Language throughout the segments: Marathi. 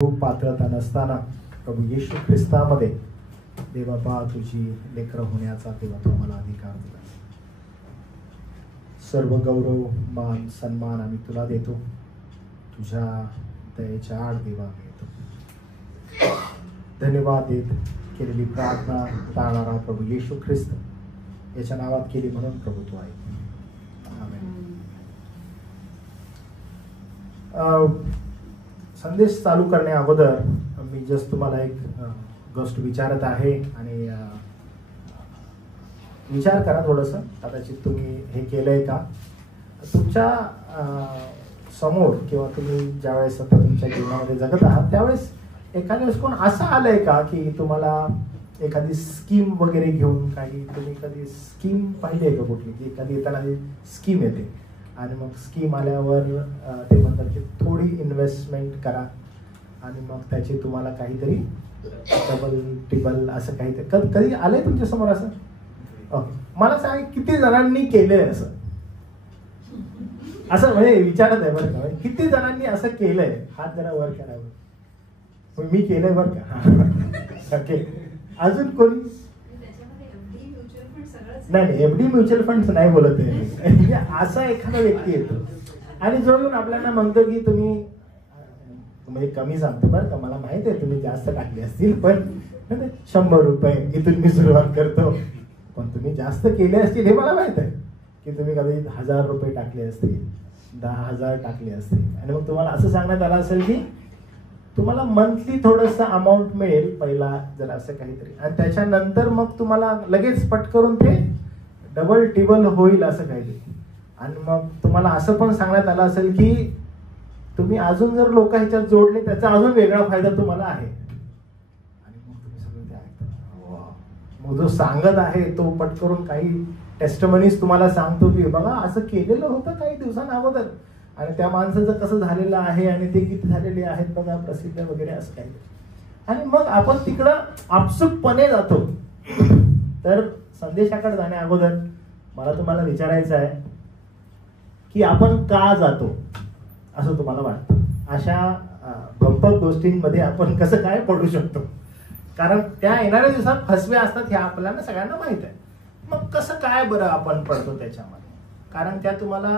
खूप पात्रता नसताना प्रभू येशू ख्रिस्तामध्ये देवा तुझी लेकरं होण्याचा तेव्हा तो मला अधिकार दिला. सर्व गौरव मान सन्मान आम्ही तुला देतो. तुझ्या दयेच्या आड देवा येतो. धन्यवाद देत केलेली प्रार्थना टाळणारा प्रभू येशू ख्रिस्त याच्या नावात केली म्हणून प्रभू तू आहे. संदेश चालू करण्या अगोदर मी जस्ट तुम्हाला एक गोष्ट विचारत आहे आणि विचार करा थोडंसं. कदाचित तुम्ही हे केलंय का तुमच्या समोर किंवा तुम्ही ज्यावेळेस आता तुमच्या जीवनामध्ये जगत आहात त्यावेळेस एखाद्या वेळेस कोण असं आलंय का की तुम्हाला एखादी स्कीम वगैरे घेऊन काही तुम्ही कधी स्कीम पाहिली आहे का कुठली की एखादी येताना स्कीम येते आणि मग स्कीम आल्यावर ते म्हणतात की थोडी इन्व्हेस्टमेंट करा आणि मग त्याची तुम्हाला काहीतरी डबल टिबल असं काहीतरी कधी आलंय तुमच्या समोर असं? ओके, मला सांग किती जणांनी केलंय असं? असं म्हणजे विचारत आहे बरं का, किती जणांनी असं केलंय? हात जरा वर करावं. मी केलंय बरं का. ओके, अजून कोणी? नाही, एफडी म्युच्युअल फंड नाही बोलत आहे. असा एखादा व्यक्ती येतो आणि जो येऊन आपल्याला म्हणतो की तुम्ही म्हणजे कमी सांगतो बरं का, मला माहित आहे तुम्ही जास्त टाकले असतील पण 100 रुपये इथून मी सुरुवात करतो, पण तुम्ही जास्त केले असतील हे मला माहित आहे की तुम्ही कदाचित 1000 रुपये टाकले असतील, 10,000 टाकले असतील आणि मग तुम्हाला असं सांगण्यात आलं असेल की तुम्हाला मंथली थोडंसं अमाऊंट मिळेल पहिला जर असं काहीतरी आणि त्याच्यानंतर मग तुम्हाला लगेच पट करून ते डबल टिबल होईल असं काहीतरी. आणि मग तुम्हाला असं पण सांगण्यात आलं असेल की तुम्ही अजून जर लोक ह्याच्यात जोडले त्याचा अजून वेगळा फायदा तुम्हाला आहे. आणि मग तुम्ही सगळं ते ऐकता. मग जो सांगत आहे तो पट करून काही टेस्टमनीज तुम्हाला सांगतो की बघा असं केलेलं होतं काही दिवसांअगोदर आणि त्या माणसाचं कसं झालेलं आहे आणि ते किती झालेले आहेत बघा प्रसिद्ध वगैरे असं काही. आणि मग आपण तिकडं आपसुकपणे जातो. तर संदेशाकडे जाण्या अगोदर मला तुम्हाला विचारायचं आहे की आपण का जातो असं तुम्हाला वाटतं? अशा भंपक गोष्टींमध्ये आपण कसं काय पडू शकतो? कारण त्या येणाऱ्या दिवसात फसवे असतात हे आपल्याला सगळ्यांना माहित आहे. मग कसं काय बरं आपण पडतो त्याच्यामध्ये? कारण त्या तुम्हाला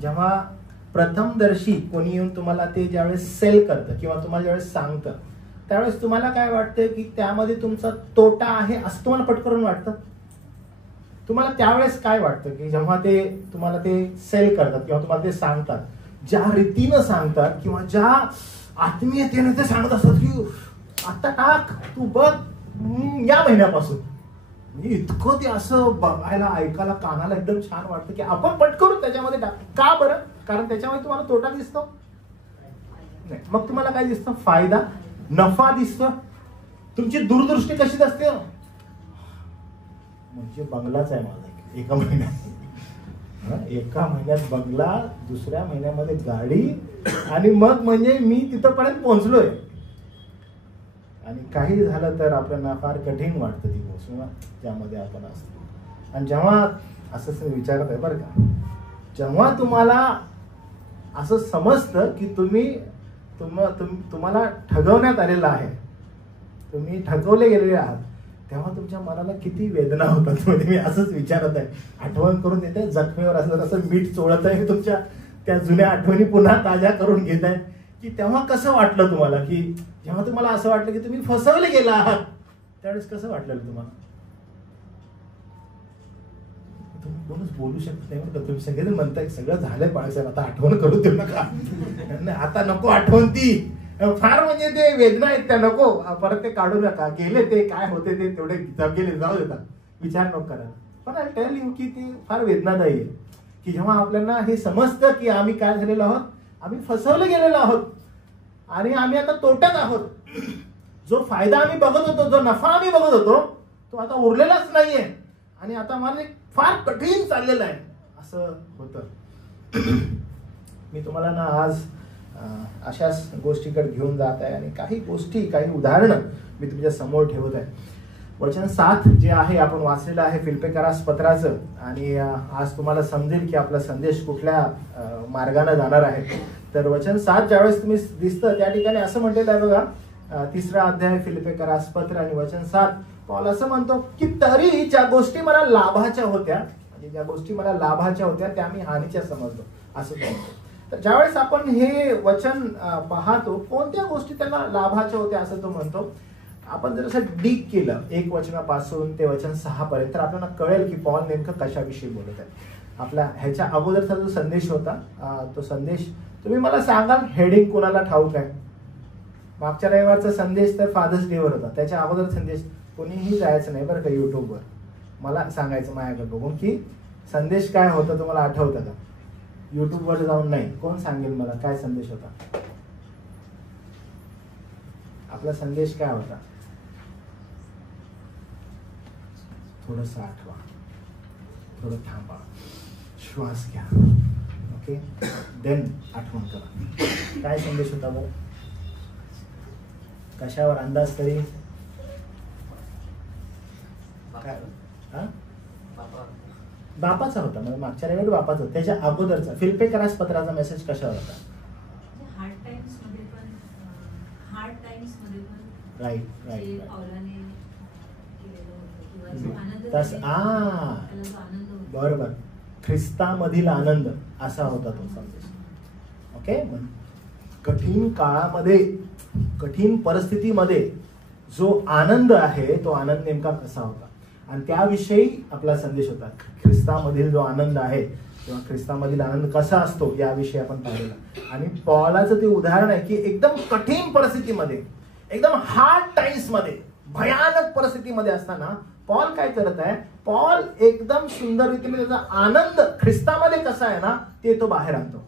जेव्हा प्रथमदर्शी कोणी येऊन तुम्हाला ते ज्यावेळेस सेल करतं किंवा तुम्हाला ज्यावेळेस सांगतं त्यावेळेस तुम्हाला काय वाटतं की त्यामध्ये तुमचा तोटा आहे असं तुम्हाला पटकरून वाटतं? तुम्हाला त्यावेळेस काय वाटतं की जेव्हा ते तुम्हाला ते सेल करतात किंवा तुम्हाला ते सांगतात, ज्या रीतीनं सांगतात किंवा ज्या आत्मीयतेने ते सांगत असतात की आता टाक तू बघ या महिन्यापासून, म्हणजे इतकं ते असं बघायला ऐकायला कानाला एकदम छान वाटतं की आपण पटकरून त्याच्यामध्ये टाक. का बरं? कारण त्याच्यामध्ये तुम्हाला तोटा दिसतो नाही, मग तुम्हाला काय दिसतं? फायदा, नफा दिसतो. तुमची दूरदृष्टी कशी असते? म्हणजे बंगलाच आहे माझा एका महिन्यात बंगला, दुसऱ्या महिन्यामध्ये गाडी आणि मग म्हणजे मी तिथपर्यंत पोहोचलोय. आणि काही झालं तर आपल्याला फार कठीण वाटतं ती गोष्ट ज्यामध्ये आपण असतो. आणि जेव्हा असं विचारत आहे बरं का, जेव्हा तुम्हाला असं समजतं की तुम्हाला ठगवण्यात आलेलं आहे, तुम्ही ठगवले गेलेले आहात, तेव्हा तुमच्या मनाला किती वेदना होतात. म्हणजे मी असंच विचारत आहे, आठवण करून देते जखमेवर असं तसं मीठ चोळत आहे, तुमच्या त्या जुन्या आठवणी पुन्हा ताज्या करून घेत आहे की तेव्हा कसं वाटलं तुम्हाला? की जेव्हा तुम्हाला असं वाटलं की तुम्ही फसवले गेला आहात त्यावेळेस कसं वाटलं तुम्हाला? तुम्ही कोणच बोलू शकत नाही बरं. तुम्ही सगळेजण म्हणताय सगळं झालंय बाळासाहेब आता आठवण करू देऊ नका, आता नको आठवण ती फार म्हणजे ते वेदना आहेत त्या नको परत ते काढू नका. गेले ते काय होते ते तेवढे गेले जाऊ देतात, विचार नको करा. पण आय टेल यू की ती फार वेदनादायी आहे की जेव्हा आपल्याला हे समजतं की आम्ही काय झालेलो आहोत, आम्ही फसवले गेलेलो आहोत आणि आम्ही आता तोट्यात आहोत. जो फायदा आम्ही बघत होतो, जो नफा आम्ही बघत होतो तो आता उरलेलाच नाहीये आणि आता मला फार कठीण चाललेलं आहे असं होतं. मी तुम्हाला ना आज अशाच गोष्टीकडे घेऊन जात आहे आणि काही गोष्टी, काही उदाहरणं मी तुमच्या समोर ठेवत आहे. वचन 7 जे आहे आपण वाचलेलं आहे फिलिप्पियरास पत्राचं आणि आज तुम्हाला समजेल की आपला संदेश कुठल्या मार्गाने जाणार आहे. तर वचन 7 ज्यावेळेस तुम्ही दिसतं त्या ठिकाणी असं म्हटलेलं आहे बघा, 3रा अध्याय फिलिप्पियरास पत्र आणि वचन 7, पौल असं म्हणतो की तरी ज्या गोष्टी मला लाभाच्या होत्या, म्हणजे ज्या गोष्टी मला लाभाच्या होत्या त्या मी हानीच्या समजलो असं म्हणतो. तर ज्यावेळेस आपण हे वचन पाहतो, कोणत्या गोष्टी त्यांना लाभाच्या होत्या असं तो म्हणतो, आपण जर असं डीप केलं 1 वचनापासून ते वचन 6 पर्यंत, तर आपल्याला कळेल की पौल नेमकं कशाविषयी बोलत आहे. आपला ह्याच्या अगोदरचा जो संदेश होता, तो संदेश तुम्ही मला सांगाल हेडिंग कोणाला ठाऊक आहे? मागच्या रविवारचा संदेश तर फादर्स डेवर होता, त्याच्या अगोदर संदेश कोणीही जायचं नाही बरं का युट्यूबवर, मला सांगायचं माझ्याकडे बघून की संदेश काय होता तुम्हाला आठवतं का? युट्यूबवर जाऊन नाही, कोण सांगेल मला काय संदेश होता? आपला संदेश काय होता? थोडस आठवा, थोडं थांबा, श्वास घ्या, ओके, देन आठवण करा. काय संदेश होता बरं? कशावर अंदाज तरी? बापाचा होता, म्हणजे मागच्या रविवारी बापाचा होता. त्याच्या अगोदरचा फिलिप्पियरास पत्राचा मेसेज कशावर होता? Right right. बरोबर, ख्रिस्तामधील आनंद असा होता तो संदेश. ओके, कठीण काळामध्ये, कठीण परिस्थितीमध्ये जो आनंद आहे तो आनंद नेमका कसा होता आणि त्याविषयी आपला संदेश होता. ख्रिस्तामधील जो आनंद आहे किंवा ख्रिस्तामधील आनंद कसा असतो याविषयी आपण पाहिलेला. आणि पौलाचं ते उदाहरण आहे की एकदम कठीण परिस्थितीमध्ये, एकदम हार्ड टाइम्स मध्ये, भयानक परिस्थितीमध्ये असताना पौल काय करत आहे? पौल एकदम सुंदर रीतीने त्याचा आनंद ख्रिस्तामध्ये कसा आहे ना ते तो बाहेर आणतो.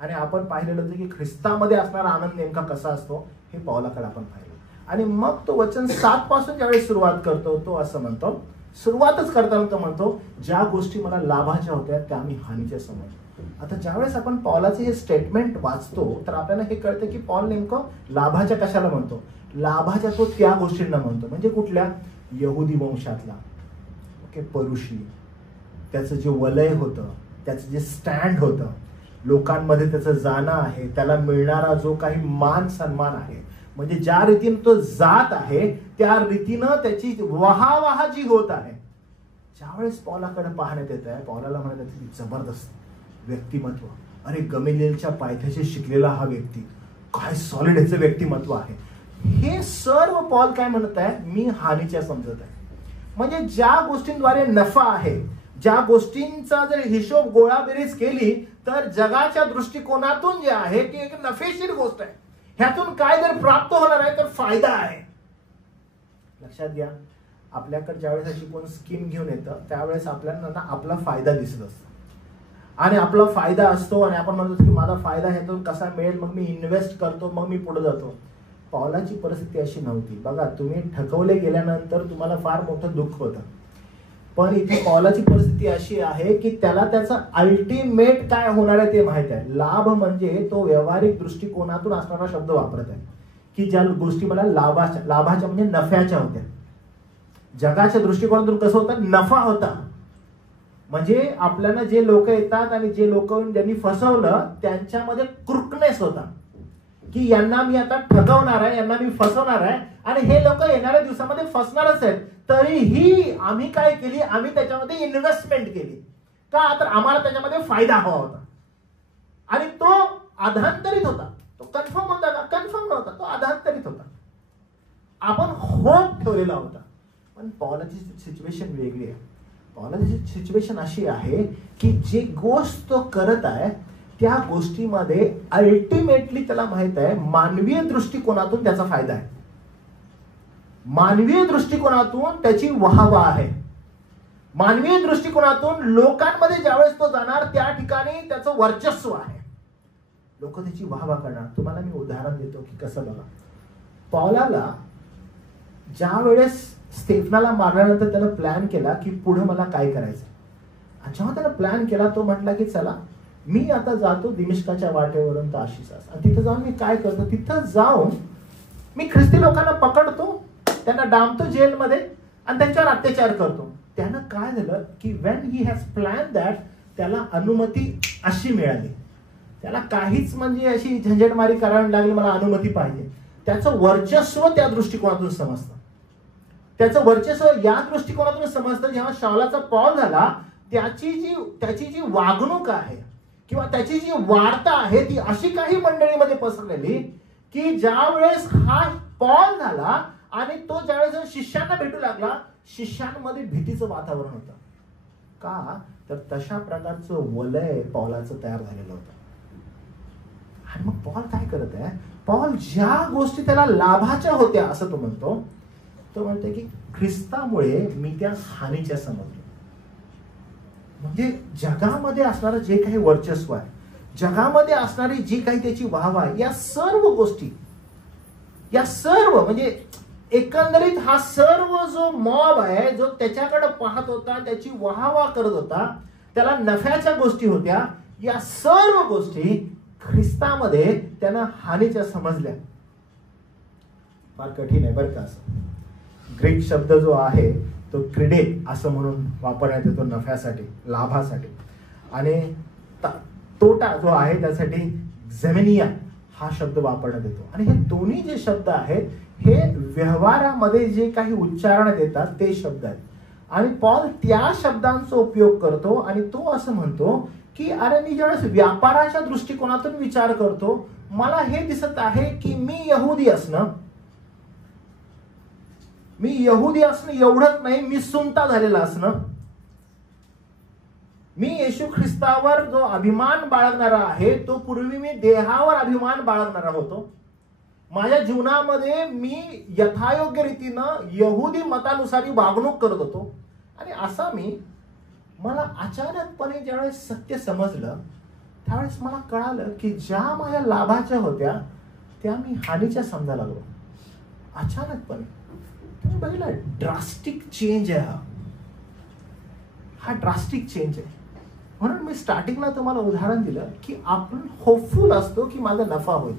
आणि आपण पाहिलेलं होतं की ख्रिस्तामध्ये असणारा आनंद नेमका कसा असतो हे पौलाकडे आपण पाहिलं. आणि मग तो वचन 7 पासून ज्यावेळेस सुरुवात करतो तो असं म्हणतो, सुरुवातच करताना तो म्हणतो ज्या गोष्टी मला लाभाच्या होत्या त्या मी हानीच्या समजलो. आता ज्यावेळेस आपण पौलाचे हे स्टेटमेंट वाचतो तर आपल्याला हे कळतं की पौल नेमकं लाभाच्या कशाला म्हणतो? लाभाच्या तो त्या गोष्टींना म्हणतो, म्हणजे कुठल्या? यहुदी वंशातला, ओके, परुषी, त्याचं जे वलय होतं, त्याचं जे स्टँड होतं, लोकांमध्ये त्याचं जाणं आहे, त्याला मिळणारा जो काही मान सन्मान आहे, म्हणजे ज्या रीतीनं तो जात आहे त्या रीतीनं त्याची वाहावाहा जी होत आहे, ज्यावेळेस पौलाकडे पाहण्यात येत आहे, पौलाला म्हणत आहे की जबरदस्त व्यक्तिमत्व, अरे गमेलियलच्या पायथ्याशी शिकलेला हा व्यक्ती, काय सॉलिड ह्याचं व्यक्तिमत्व आहे. हे सर्व पौल काय म्हणत आहे? मी हानीच्या समजत आहे. म्हणजे ज्या गोष्टींद्वारे नफा आहे, ज्या गोष्टींचा जर हिशोब गोळाबेरीज केली तर जगाच्या दृष्टिकोनातून जे आहे ती एक नफेशीर गोष्ट आहे. ह्यातून काय जर प्राप्त होणार आहे तर फायदा आहे. लक्षात घ्या, आपल्याकडे ज्यावेळेस अशी कोण स्कीम घेऊन येतं त्यावेळेस आपल्याला आपला फायदा दिसत असतो आणि आपला फायदा असतो आणि आपण म्हणतो की माझा फायदा ह्यातून कसा मिळेल, मग मी इन्व्हेस्ट करतो, मग मी पुढे जातो. पौलाची परिस्थिती अशी नव्हती. बघा, तुम्ही ठकवले गेल्यानंतर तुम्हाला फार मोठं दुःख होतं, पण इथे पौलाची परिस्थिती अशी आहे की त्याला त्याचं अल्टिमेट काय होणार आहे ते माहित आहे. लाभ म्हणजे तो व्यावहारिक दृष्टिकोनातून असणारा शब्द वापरत आहे की ज्या गोष्टी मला लाभाच्या म्हणजे नफ्याच्या होत्या. जगाच्या दृष्टिकोनातून कसं होतं? नफा होता. म्हणजे आपल्याला जे लोक येतात आणि जे लोक ज्यांनी फसवलं त्यांच्यामध्ये क्रुकनेस होता की यांना मी आता ठगवणार आहे, यांना मी फसवणार आहे आणि हे लोक येणाऱ्या दिवसामध्ये फसणारच आहेत. तरीही आम्ही काय केली? आम्ही त्याच्यामध्ये इन्व्हेस्टमेंट केली. का? तर आम्हाला त्याच्यामध्ये फायदा हवा होता. आणि तो अधांतरित होता. तो कन्फर्म होता का? कन्फर्म नव्हता, तो अधांतरित होता. आपण होप ठेवलेला होता. पण पौलाची सिच्युएशन वेगळी आहे. पौलाची सिच्युएशन अशी आहे की जे गोष्ट तो करत आहे त्या गोष्टीमध्ये अल्टिमेटली त्याला माहित आहे मानवीय दृष्टिकोनातून त्याचा फायदा आहे, मानवीय दृष्टिकोनातून त्याची वाहवा आहे, मानवीय दृष्टिकोनातून लोकांमध्ये ज्यावेळेस तो जाणार त्या ठिकाणी त्याचं वर्चस्व आहे, लोक त्याची वाहवा करणार. तुम्हाला मी उदाहरण देतो की कसं. बघा, पौलाला ज्या वेळेस स्टेफनाला मारल्यानंतर त्याला प्लॅन केला की पुढे मला काय करायचं, आणि जेव्हा त्याला प्लॅन केला तो म्हटला की चला मी आता जातो दिमिश्काच्या वाटेवरून तार्शिसास आणि तिथं जाऊन मी काय करतो, तिथं जाऊन मी ख्रिस्ती लोकांना पकडतो, त्यांना डांबतो जेलमध्ये आणि त्यांच्यावर अत्याचार करतो. त्यानं काय झालं की when he has plan that त्याला अनुमती अशी मिळाली त्याला काहीच म्हणजे अशी झंझटमारी करावी लागली, मला अनुमती पाहिजे. त्याचं वर्चस्व त्या दृष्टिकोनातून समजतं. त्याचं वर्चस्व या दृष्टिकोनातून समजतं. जेव्हा शाऊलाचा पॉल झाला, त्याची जी वागणूक आहे किंवा त्याची जी वार्ता आहे ती अशी काही मंडळीमध्ये पसरलेली की ज्या वेळेस हा पॉल झाला आणि तो ज्यावेळेस शिष्यांना भेटू लागला, शिष्यांमध्ये भीतीचं वातावरण होतं. का तर तशा प्रकारचं वलय पॉलाचं तयार झालेलं होतं. आणि मग पॉल काय करत आहे, पॉल ज्या गोष्टी त्याला लाभाच्या होत्या असं तो म्हणतो की ख्रिस्तामुळे मी त्या हानीच्या समजलो. म्हणजे जगामध्ये असणारं जे काही वर्चस्व आहे, जगामध्ये असणारी जी काही त्याची वाहवा आहे, या सर्व गोष्टी, या सर्व म्हणजे एकंदरीत हा सर्व जो मॉब आहे जो त्याच्याकडे पाहत होता, त्याची वाहवा करत होता, त्याला नफ्याच्या गोष्टी होत्या, या सर्व गोष्टी ख्रिस्तामध्ये त्यानं हानीच्या समजल्या. फार कठीण आहे बरं का. असं ग्रीक शब्द जो आहे तो क्रिडे असं म्हणून वापरण्यात येतो नफ्यासाठी, लाभासाठी. आणि तोटा जो आहे त्यासाठी झेमेनिया हा शब्द वापरण्यात येतो. आणि हे दोन्ही जे शब्द आहेत हे व्यवहारामध्ये जे काही उच्चारण्यात येतात ते शब्द आहेत. आणि पॉल त्या शब्दांचा उपयोग करतो आणि तो असं म्हणतो की अरे मी ज्यावेळेस व्यापाराच्या दृष्टिकोनातून विचार करतो, मला हे दिसत आहे की मी यहुदी असणं एवढंच नाही, मी सुंता झालेला असणं, मी येशू ख्रिस्तावर जो अभिमान बाळगणारा आहे तो पूर्वी मी देहावर अभिमान बाळगणारा होतो. माझ्या जीवनामध्ये मी यथायोग्य रीतीनं यहुदी मतानुसारी वागणूक करत होतो. आणि असा मला अचानकपणे ज्यावेळेस सत्य समजलं त्यावेळेस मला कळालं की ज्या माझ्या लाभाच्या होत्या त्या मी हानीच्या समजायला लागलो अचानकपणे. तुम्ही बघितलं ड्रास्टिक चेंज आहे हा ड्रास्टिक चेंज आहे. म्हणून मी स्टार्टिंगला तुम्हाला उदाहरण दिलं की आपण होपफुल असतो की माझा नफा होईल,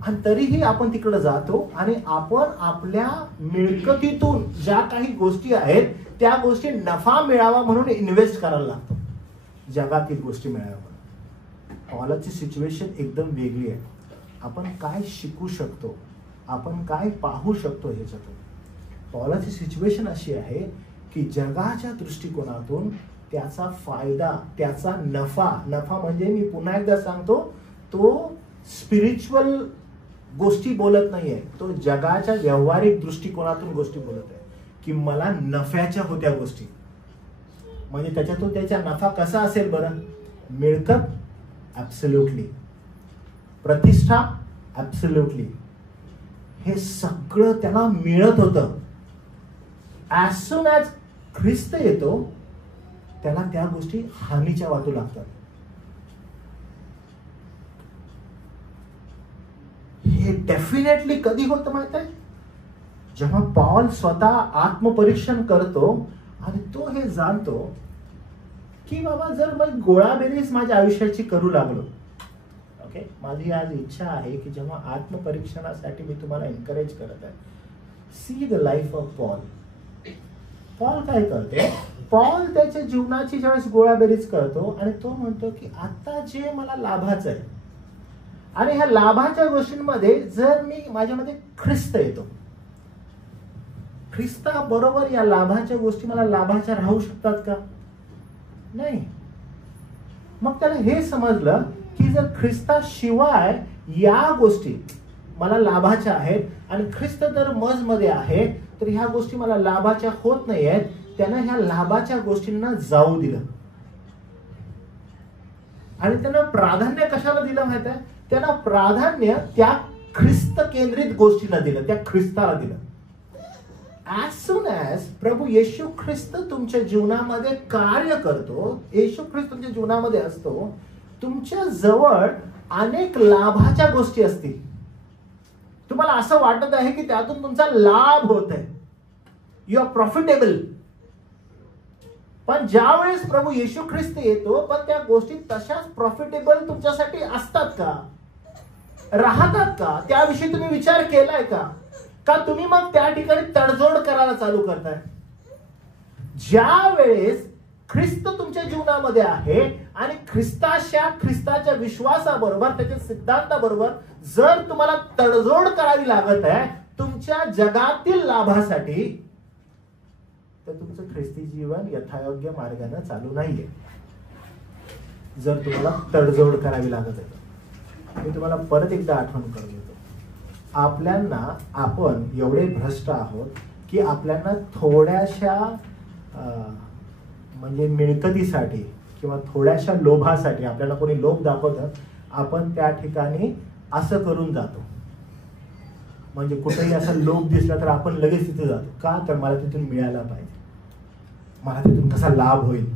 आणि तरीही आपण तिकडे जातो आणि आपण आपल्या मिळकतीतून ज्या काही गोष्टी आहेत त्या गोष्टी नफा मिळावा म्हणून इन्व्हेस्ट करायला लागतो, जगातील गोष्टी मिळाव्या म्हणून. पॉलची सिच्युएशन एकदम वेगळी आहे. आपण काय शिकू शकतो, आपण काय पाहू शकतो ह्याच्यातून. पॉलची सिच्युएशन अशी आहे की जगाच्या दृष्टिकोनातून त्याचा फायदा, त्याचा नफा म्हणजे मी पुन्हा एकदा सांगतो, तो स्पिरिच्युअल गोष्टी बोलत नाहीये, तो जगाच्या व्यावहारिक दृष्टिकोनातून गोष्टी बोलत आहे की मला नफ्याच्या होत्या गोष्टी. म्हणजे त्याच्यातून त्याचा नफा कसा असेल बरं? मिळकत ऍब्सोल्युटली, प्रतिष्ठा ऍब्सोल्युटली, हे सगळं त्याला मिळत होतं. ऍज सून ऍज ख्रिस्त येतो त्याला त्या गोष्टी हानीच्या वाटू लागतात. हे डेफिनेटली कधी होतं माहित आहे? जेव्हा पॉल स्वतः आत्मपरीक्षण करतो आणि तो हे जाणतो की बाबा जर मी गोळाबेरीज माझ्या आयुष्याची करू लागलो, ओके, माझी आज इच्छा आहे की जेव्हा आत्मपरीक्षणासाठी मी तुम्हाला एनकरेज करत आहे, see the life of Paul. Paul काय करतो? पॉल त्याच्या जीवनाची ज्यावेळेस गोळाबेरीज करतो आणि तो म्हणतो की आता जे मला लाभाचं आहे आणि ह्या लाभाच्या गोष्टींमध्ये जर मी माझ्यामध्ये ख्रिस्त येतो, ख्रिस्ता बरोबर या लाभाच्या गोष्टी मला लाभाच्या राहू शकतात का? नाही. मग त्याला हे समजलं की जर ख्रिस्ताशिवाय या गोष्टी मला लाभाच्या आहेत आणि ख्रिस्त जर मजमध्ये आहे तर ह्या गोष्टी मला लाभाच्या होत नाही आहेत, त्यानं ह्या लाभाच्या गोष्टींना जाऊ दिलं. आणि त्यानं प्राधान्य कशाला दिलं माहित आहे? त्यानं प्राधान्य त्या ख्रिस्त केंद्रित गोष्टींना दिलं, त्या ख्रिस्ताला दिलं. ऍज सून ऍज प्रभू येशू ख्रिस्त तुमच्या जीवनामध्ये कार्य करतो, येशू ख्रिस्त तुमच्या जीवनामध्ये असतो, तुमच्या जवळ अनेक लाभाच्या गोष्टी असतील. तुम्हाला असं वाटत आहे की त्यातून तुमचा लाभ होत आहे, यू आर प्रॉफिटेबल. पण ज्या वेळेस प्रभू येशू ख्रिस्त येतो पण त्या गोष्टी तशाच प्रॉफिटेबल तुमच्यासाठी असतात का, राहतात का, त्याविषयी तुम्ही विचार केलाय का? का तुम्ही मग त्या ठिकाणी तडजोड करायला चालू करताय? ज्या वेळेस ख्रिस्त तुमच्या जीवनामध्ये आहे आणि ख्रिस्ताच्या विश्वासाबरोबर, त्याच्या सिद्धांताबरोबर जर तुम्हाला तडजोड करावी लागत आहे तुमच्या जगातील लाभासाठी, तर तुमचं ख्रिस्ती जीवन यथायोग्य मार्गाने चालू नाहीये. जर तुम्हाला तडजोड करावी लागत आहे, मी तुम्हाला परत एकदा आठवण करून देतो, आपण एवढे भ्रष्ट आहोत की आपल्याला थोड्याशा म्हणजे मिळकतीसाठी किंवा थोड्याशा लोभासाठी आपल्याला कोणी लोभ दाखवतं, आपण त्या ठिकाणी असं करून जातो. म्हणजे कुठेही असा लोभ दिसला तर आपण लगेच तिथे जातो. का? तर मला तिथून मिळायला पाहिजे, मला तिथून कसा लाभ होईल,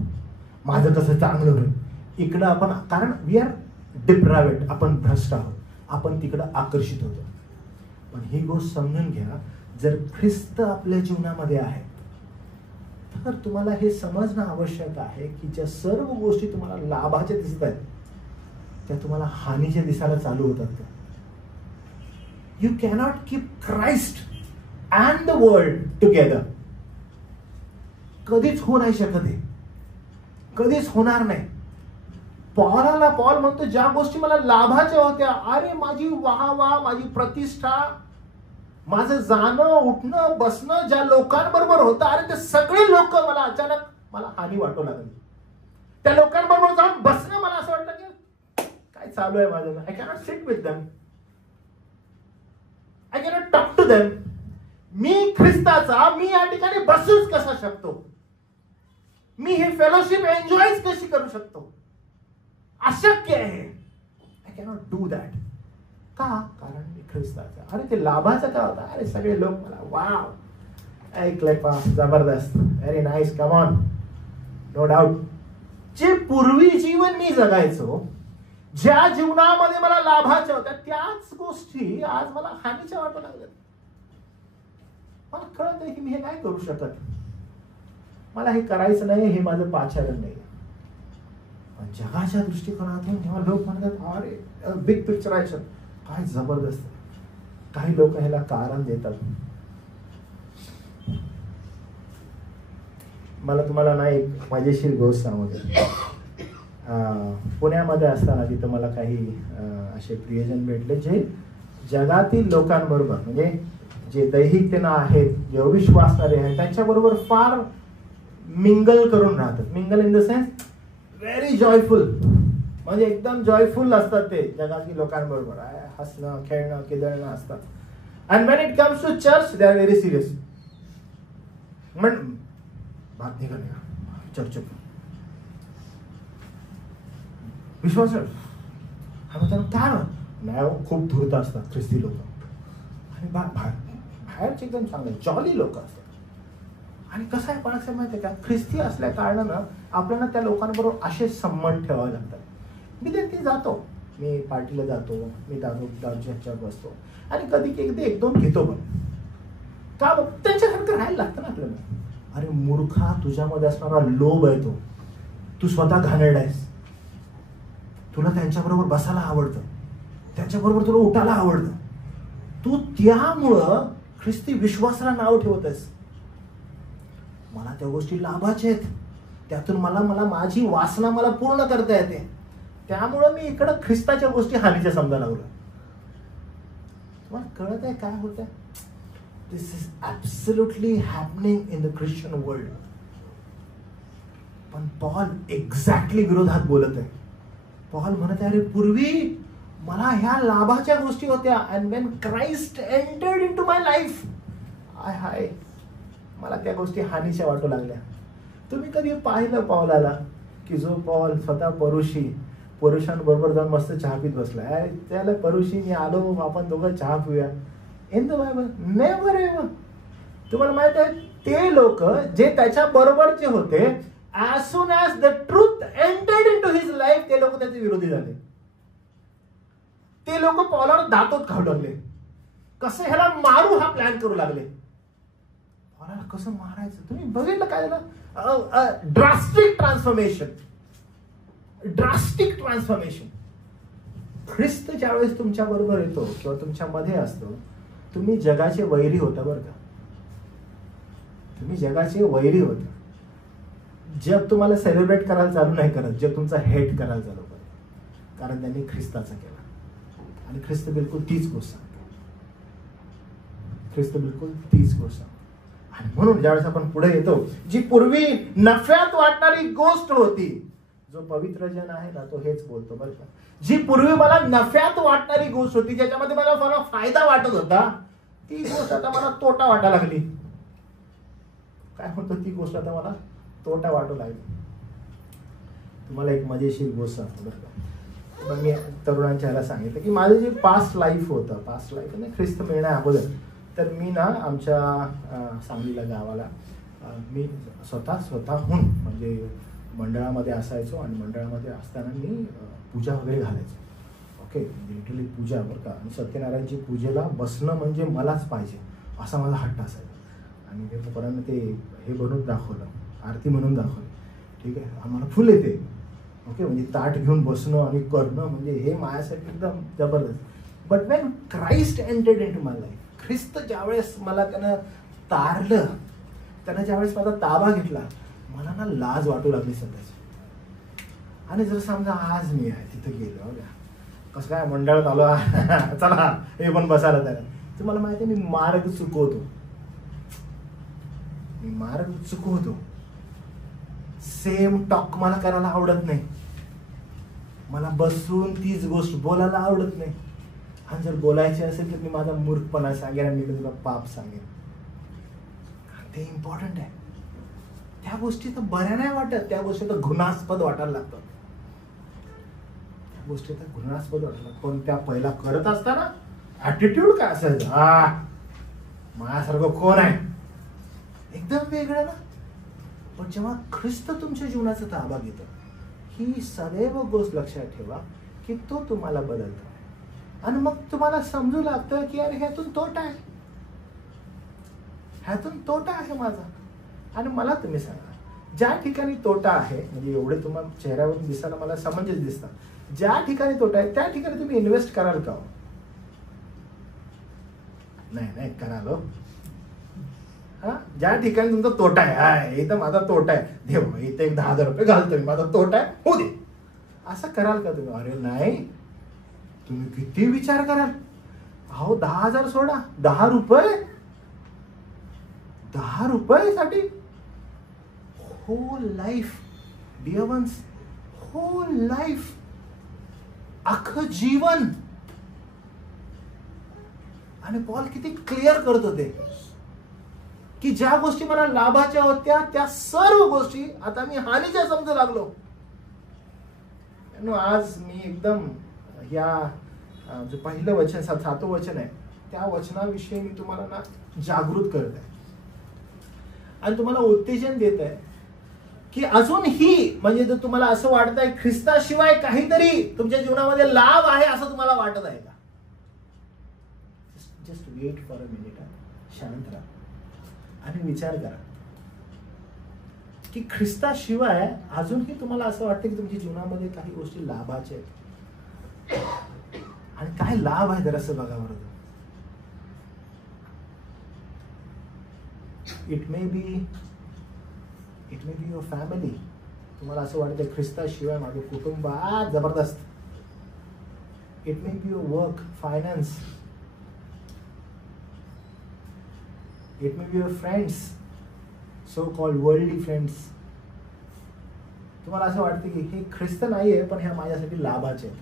माझं कसं चांगलं होईल. इकडं आपण, कारण वी आर डिप्रावेट, आपण भ्रष्ट आहोत, आपण तिकडं आकर्षित होतो. पण ही गोष्ट समजून घ्या, जर ख्रिस्त आपल्या जीवनामध्ये आहे तर तुम्हाला हे समजणं आवश्यक आहे की ज्या सर्व गोष्टी तुम्हाला लाभाच्या दिसत आहेत त्या तुम्हाला हानीच्या दिसायला चालू होतात. You cannot keep Christ and the world together. कधीच होऊ नाही शकत आहे, कधीच होणार नाही. पॉल म्हणतो ज्या गोष्टी मला लाभाच्या होत्या, अरे माझी वाहवा, माझी प्रतिष्ठा, माझं जाणं उठणं बसणं ज्या लोकांबरोबर होतं, अरे ते सगळे लोक मला हानी वाटू लागली. त्या लोकांबरोबर जाऊन बसणं मला असं वाटलं की काय चालू आहे माझं, I cannot sit with them, I cannot talk to them. मी ख्रिस्ताचा, मी या ठिकाणी बसूच कसा शकतो, मी हे फेलोशिप एन्जॉय कशी करू शकतो, अशक्य आहे. I cannot do that. का? कारण मी ख्रिस्ताचा. अरे ते लाभाचं काय होता, अरे सगळे लोक मला वाव ऐकलंय पा, जबरदस्त, very nice, come on, no doubt. जे पूर्वी जीवन मी जगायचो, ज्या जीवनामध्ये मला लाभाच्या होत्या, त्याच गोष्टी आज मला हानीच्या वाटू लागल्या. मला कळत आहे की मी हे नाही करू शकत, मला हे करायचं नाही, हे माझं पाचारण नाही. पण जगाच्या दृष्टिकोनातून जेव्हा लोक म्हणतात अरे बिग पिक्चरायझेशन, काय जबरदस्त, काही लोक ह्याला कारण देतात. मला तुम्हाला ना एक मजेशीर गोष्ट सांगते. पुण्यामध्ये असताना तिथं मला काही असे प्रियजन भेटले जे जगातील लोकांबरोबर, म्हणजे जे दैहिकतेनं आहेत, जे अविश्वासणारे आहेत, त्यांच्याबरोबर फार मिंगल करून राहतात. Mingle in the sense very joyful, म्हणजे एकदम जॉयफुल असतात ते जगातील लोकांबरोबर, हसणं खेळणं किदळणं असतात. And when it comes to church they are very serious. बात निघा चर्च विश्वास काय नाही, खूप धूर्त असतात ख्रिस्ती लोक आणि बाहेरचे एकदम चांगले जॉली लोक असतात. आणि कसं आहे पण माहिती आहे का, ख्रिस्ती असल्या कारणानं आपल्याला त्या लोकांबरोबर असे संबंध ठेवावे लागतात. मी ते जातो, मी पार्टीला जातो, मी दारूच्या बसतो आणि कधी एकदा एक दोन घेतो, पण का त्यांच्यासारखं राहायला लागतं ना आपल्याला. अरे मूर्खा, तुझ्यामध्ये असणारा लोभ आहे तो, तू स्वतः घाणेरडा आहेस, तुला त्यांच्याबरोबर बसायला आवडतं, त्यांच्याबरोबर तुला उठायला आवडतं, तू त्यामुळं ख्रिस्ती विश्वासाला नाव ठेवत आहेस. मला त्या गोष्टी लाभाच्या आहेत, त्यातून मला माझी वासना मला पूर्ण करता येते, त्यामुळं मी इकडं ख्रिस्ताच्या गोष्टी हानीच्या समजा लागलो. तुम्हाला कळत आहे काय होत आहे? This is absolutely happening in the Christian world. पण पॉल एक्झॅक्टली विरोधात बोलत आहे. पॉल म्हणत आहे, अरे पूर्वी मला ह्या लाभाच्या गोष्टी होत्या, and when Christ entered into my life, हाय मला त्या गोष्टी हानीच्या वाटू लागल्या. तुम्ही कधी पाहिलं पॉलाला की जो पॉल स्वतः पुरुषांबरोबर जाऊन मस्त चहा पीत बसला, त्याला परुषी मी आलो, आपण दोघं चहा पिऊया, in the Bible never ever. तुम्हाला माहित आहे ते लोक जे त्याच्या बरोबरचे होते, as soon as the truth entered into his life, ते लोक त्याचे विरोधी झाले. ते लोक पॉलावर दातोत खाऊ लागले, कसं ह्याला मारू हा प्लॅन करू लागले. पॉलाला कसं मारायचं तुम्ही बघितलं काय झालं? Drastic transformation. ख्रिस्त ज्यावेळेस तुमच्या बरोबर येतो किंवा तुमच्या मध्ये असतो, तुम्ही जगाचे वैरी होता बरं का, तुम्ही जगाचे वैरी होता. जग तुम्हाला सेलिब्रेट करायला चालू नाही करत, जग तुमचा हेट करायला चालू करत, कारण त्यांनी ख्रिस्ताचा केला. आणि ख्रिस्त बिलकुल तीच गोष्ट सांगतो, ख्रिस्त बिलकुल तीच गोष्ट सांगतो. आणि म्हणून ज्यावेळेस आपण पुढे येतो, जी पूर्वी नफ्यात वाटणारी गोष्ट होती, जो पवित्र जन आहे ना तो हेच बोलतो बरं का, जी पूर्वी मला नफ्यात वाटणारी गोष्ट होती, ज्याच्यामध्ये मला फायदा वाटत होता, ती गोष्ट आता मला तोटा वाटायला लागली. काय म्हणतो, ती गोष्ट आता मला तोटा वाटू लागली. तुम्हाला एक मजेशीर गोष्ट सांगतो बरं का. मग मी तरुणांच्या ह्याला सांगितलं की माझं जे पास्ट लाईफ होतं, पास्ट लाईफ म्हणजे ख्रिस्त मिळण्या अगोदर, तर मी ना आमच्या सांगलीला गावाला मी स्वतःहून म्हणजे मंडळामध्ये असायचो, आणि मंडळामध्ये असताना मी पूजा वगैरे घालायचो. ओके, लिटरली पूजा बरं का. आणि सत्यनारायणची पूजेला बसणं म्हणजे मलाच पाहिजे असा माझा हट्ट असायचा. आणि ते पोरांना ते हे बनवून दाखवलं, आरती म्हणून दाखवली. ठीक आहे, आम्हाला फुल येते. ओके, म्हणजे ताट घेऊन बसणं आणि करणं म्हणजे हे माझ्यासाठी एकदम जबरदस्त. But when Christ entered into my life, ख्रिस्त ज्यावेळेस मला त्यानं तारलं, त्यानं ज्यावेळेस माझा ताबा घेतला, मला ना लाज वाटू लागली स्वतःची. आणि जर समजा आज मी आहे तिथे गेलो, कसं काय मंडळात आलो, चला हे पण बसायला त्याला, तर मला माहिती आहे मी मार्ग चुकवतो, मी मार्ग चुकवतो. सेम टॉक मला करायला आवडत नाही, मला बसून तीच गोष्ट बोलायला आवडत नाही. आणि जर बोलायची असेल तर मी माझा मूर्खपणा सांगेन आणि मी तुला पाप सांगेन. ते इम्पॉर्टंट आहे. त्या गोष्टी तर बऱ्या नाही वाटत, त्या गोष्टी तर घृणास्पद वाटायला लागतात, त्या गोष्टी तर घृणास्पद वाटायला. पण त्या पहिला करत असताना ऍटिट्यूड काय असायचं, माझ्यासारखं कोण आहे, एकदम वेगळं ना. पण जेव्हा ख्रिस्त तुमच्या जीवनाचा ताबा घेतो, ही सदैव गोष्ट लक्षात ठेवा की तो तुम्हाला बदलतो. आणि मग तुम्हाला समजू लागतं की अरे ह्यातून तोटा आहे, ह्यातून तोटा आहे माझा. आणि मला तुम्ही सांगा, ज्या ठिकाणी तोटा आहे, म्हणजे एवढे तुम्हाला चेहऱ्यावरून दिसायला मला समंजस दिसतात, ज्या ठिकाणी तोटा आहे त्या ठिकाणी तुम्ही इन्व्हेस्ट कराल का? नाही कराल. ज्या ठिकाणी तुमचा तोटा आहे, इथं माझा तोटा आहे, देव इथे एक 10,000 रुपये घालतोय, माझा तोटा आहे, हो दे, असं कराल का तुम्ही? अरे नाही, तुम्ही किती विचार कराल. अहो 10,000 सोडा, 10 रुपये साठी whole life, dear ones, whole life, अख्खं जीवन. आणि पॉल किती क्लिअर करत होते की ज्या गोष्टी मला लाभाच्या होत्या त्या सर्व गोष्टी आता मी हानीच्या समजू लागलो. आज मी एकदम या जे पहिलं वचन 7वं वचन आहे त्या वचनाविषयी मी तुम्हाला ना जागृत करत आहे आणि तुम्हाला उत्तेजन देत आहे की अजूनही, म्हणजे जर तुम्हाला असं वाटत आहे ख्रिस्ताशिवाय काहीतरी तुमच्या जीवनामध्ये लाभ आहे असं तुम्हाला वाटत आहे का, just wait for a minute, शांत राहा आणि विचार करा की ख्रिस्ताशिवाय अजूनही तुम्हाला असं वाटतं की तुमच्या जीवनामध्ये काही गोष्टी लाभाच्या आहेत. आणि काय लाभ आहे जरासं बघा बरं. It may be your family. तुम्हाला असं वाटतं ख्रिस्ताशिवाय माझं कुटुंब आज जबरदस्त. It may be your work, finance. It may be your friends, so called worldly friends. तुम्हाला असं वाटतं की हे ख्रिस्त नाहीये पण हे माझ्यासाठी लाभाचे आहेत.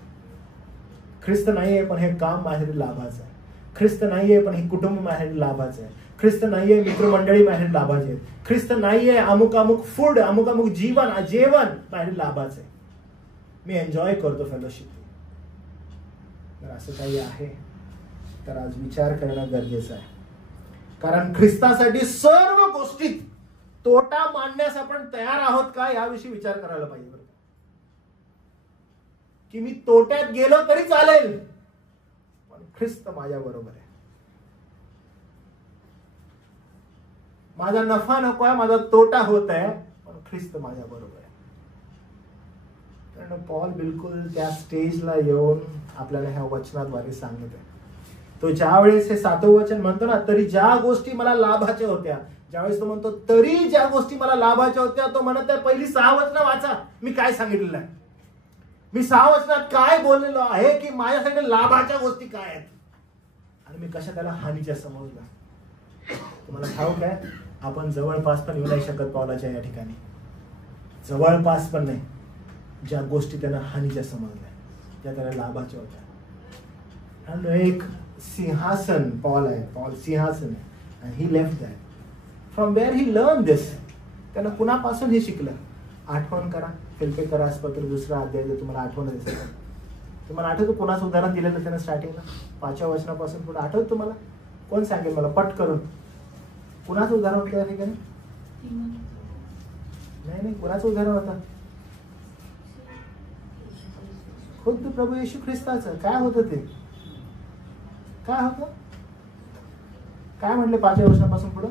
ख्रिस्त नाहीये पण हे काम माझ्यासाठी लाभाचं आहे. ख्रिस्त नाहीये पण हे कुटुंब माझ्यासाठी लाभाचं आहे. ख्रिस्त नाहीये मित्रमंडळी माझ्यासाठी लाभाचे आहेत. ख्रिस्त नाहीये अमुक फूड, अमुक जेवण माझ्यासाठी लाभाचं आहे. मी एन्जॉय करतो फेलोशिप. तर असं काही आहे तर आज विचार करणं गरजेचं आहे. कारण ख्रिस्तासाठी सर्व गोष्टीत तोटा मानण्यास आपण तयार आहोत का याविषयी विचार करायला पाहिजे. की मी तोट्यात गेलो तरी चालेल पण ख्रिस्त माझ्या बरोबर आहे. माझा नफा नको आहे, माझा तोटा होत आहे पण ख्रिस्त माझ्या बरोबर आहे. कारण पॉल बिलकुल त्या स्टेजला येऊन आपल्याला ह्या वचनाद्वारे सांगत आहे. तो ज्या वेळेस हे 7वं वचन म्हणतो ना, तरी ज्या गोष्टी मला लाभाच्या होत्या ज्यावेळेस तो म्हणतो तरी ज्या गोष्टी मला लाभाच्या होत्या, तो म्हणत आहे पहिली 6 वचनं वाचा, मी काय सांगितलेलं आहे, मी 6 वचनात काय बोललेलो आहे की माझ्यासाठी लाभाच्या गोष्टी काय आहेत आणि मी कशा त्याला हानीच्या समजल्या. तुम्हाला ठाऊक आहे, आपण जवळपास पण येऊ नाही शकत पौलाच्या या ठिकाणी, जवळपास पण नाही. ज्या गोष्टी त्यांना हानीच्या समजल्या त्या त्याला लाभाच्या होत्या. आणि एक सिंहासन पॉल आहे, पॉल सिंहासन आहे, he left that. From where he learn this, त्यानं कुणापासून हे शिकलं. आठवण करा, फिलिप्पियरास पत्र 2 अध्याय तुम्हाला आठवण दिसेल. तुम्हाला आठवतं कोणाचं उदाहरण दिलेलं त्यानं स्टार्टिंगला 5व्या वचनापासून पुढे आठवत तुम्हाला? कोण सांगेल मला पट करून? कुणाचं उदाहरण होतं त्या ठिकाणी? नाही, कुणाचं उदाहरण होतं? खुद्द प्रभू येशू ख्रिस्ताचं. काय होतं ते? काय होतं? काय म्हणले 5व्या वचनापासून पुढे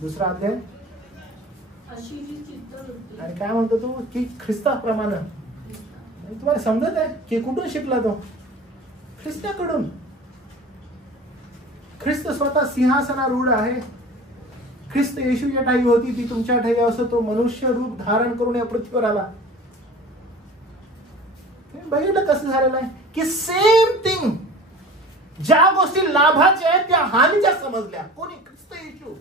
2 अध्याय? आणि काय म्हणतो तू की ख्रिस्ताप्रमाणे. तुम्हाला समजत आहे की कुठून शिकला तो? ख्रिस्ताकडून. ख्रिस्त स्वतः सिंहासनारूढ आहे. ख्रिस्त येशूच्या ठाई होती ती तुमच्या ठाई असो, तो मनुष्य रूप धारण करून या पृथ्वीवर आला. बघितलं कसं झालेलं आहे की सेम थिंग, ज्या गोष्टी लाभाच्या आहेत त्या हानीच्या समजल्या. कोणी? ख्रिस्त येशू.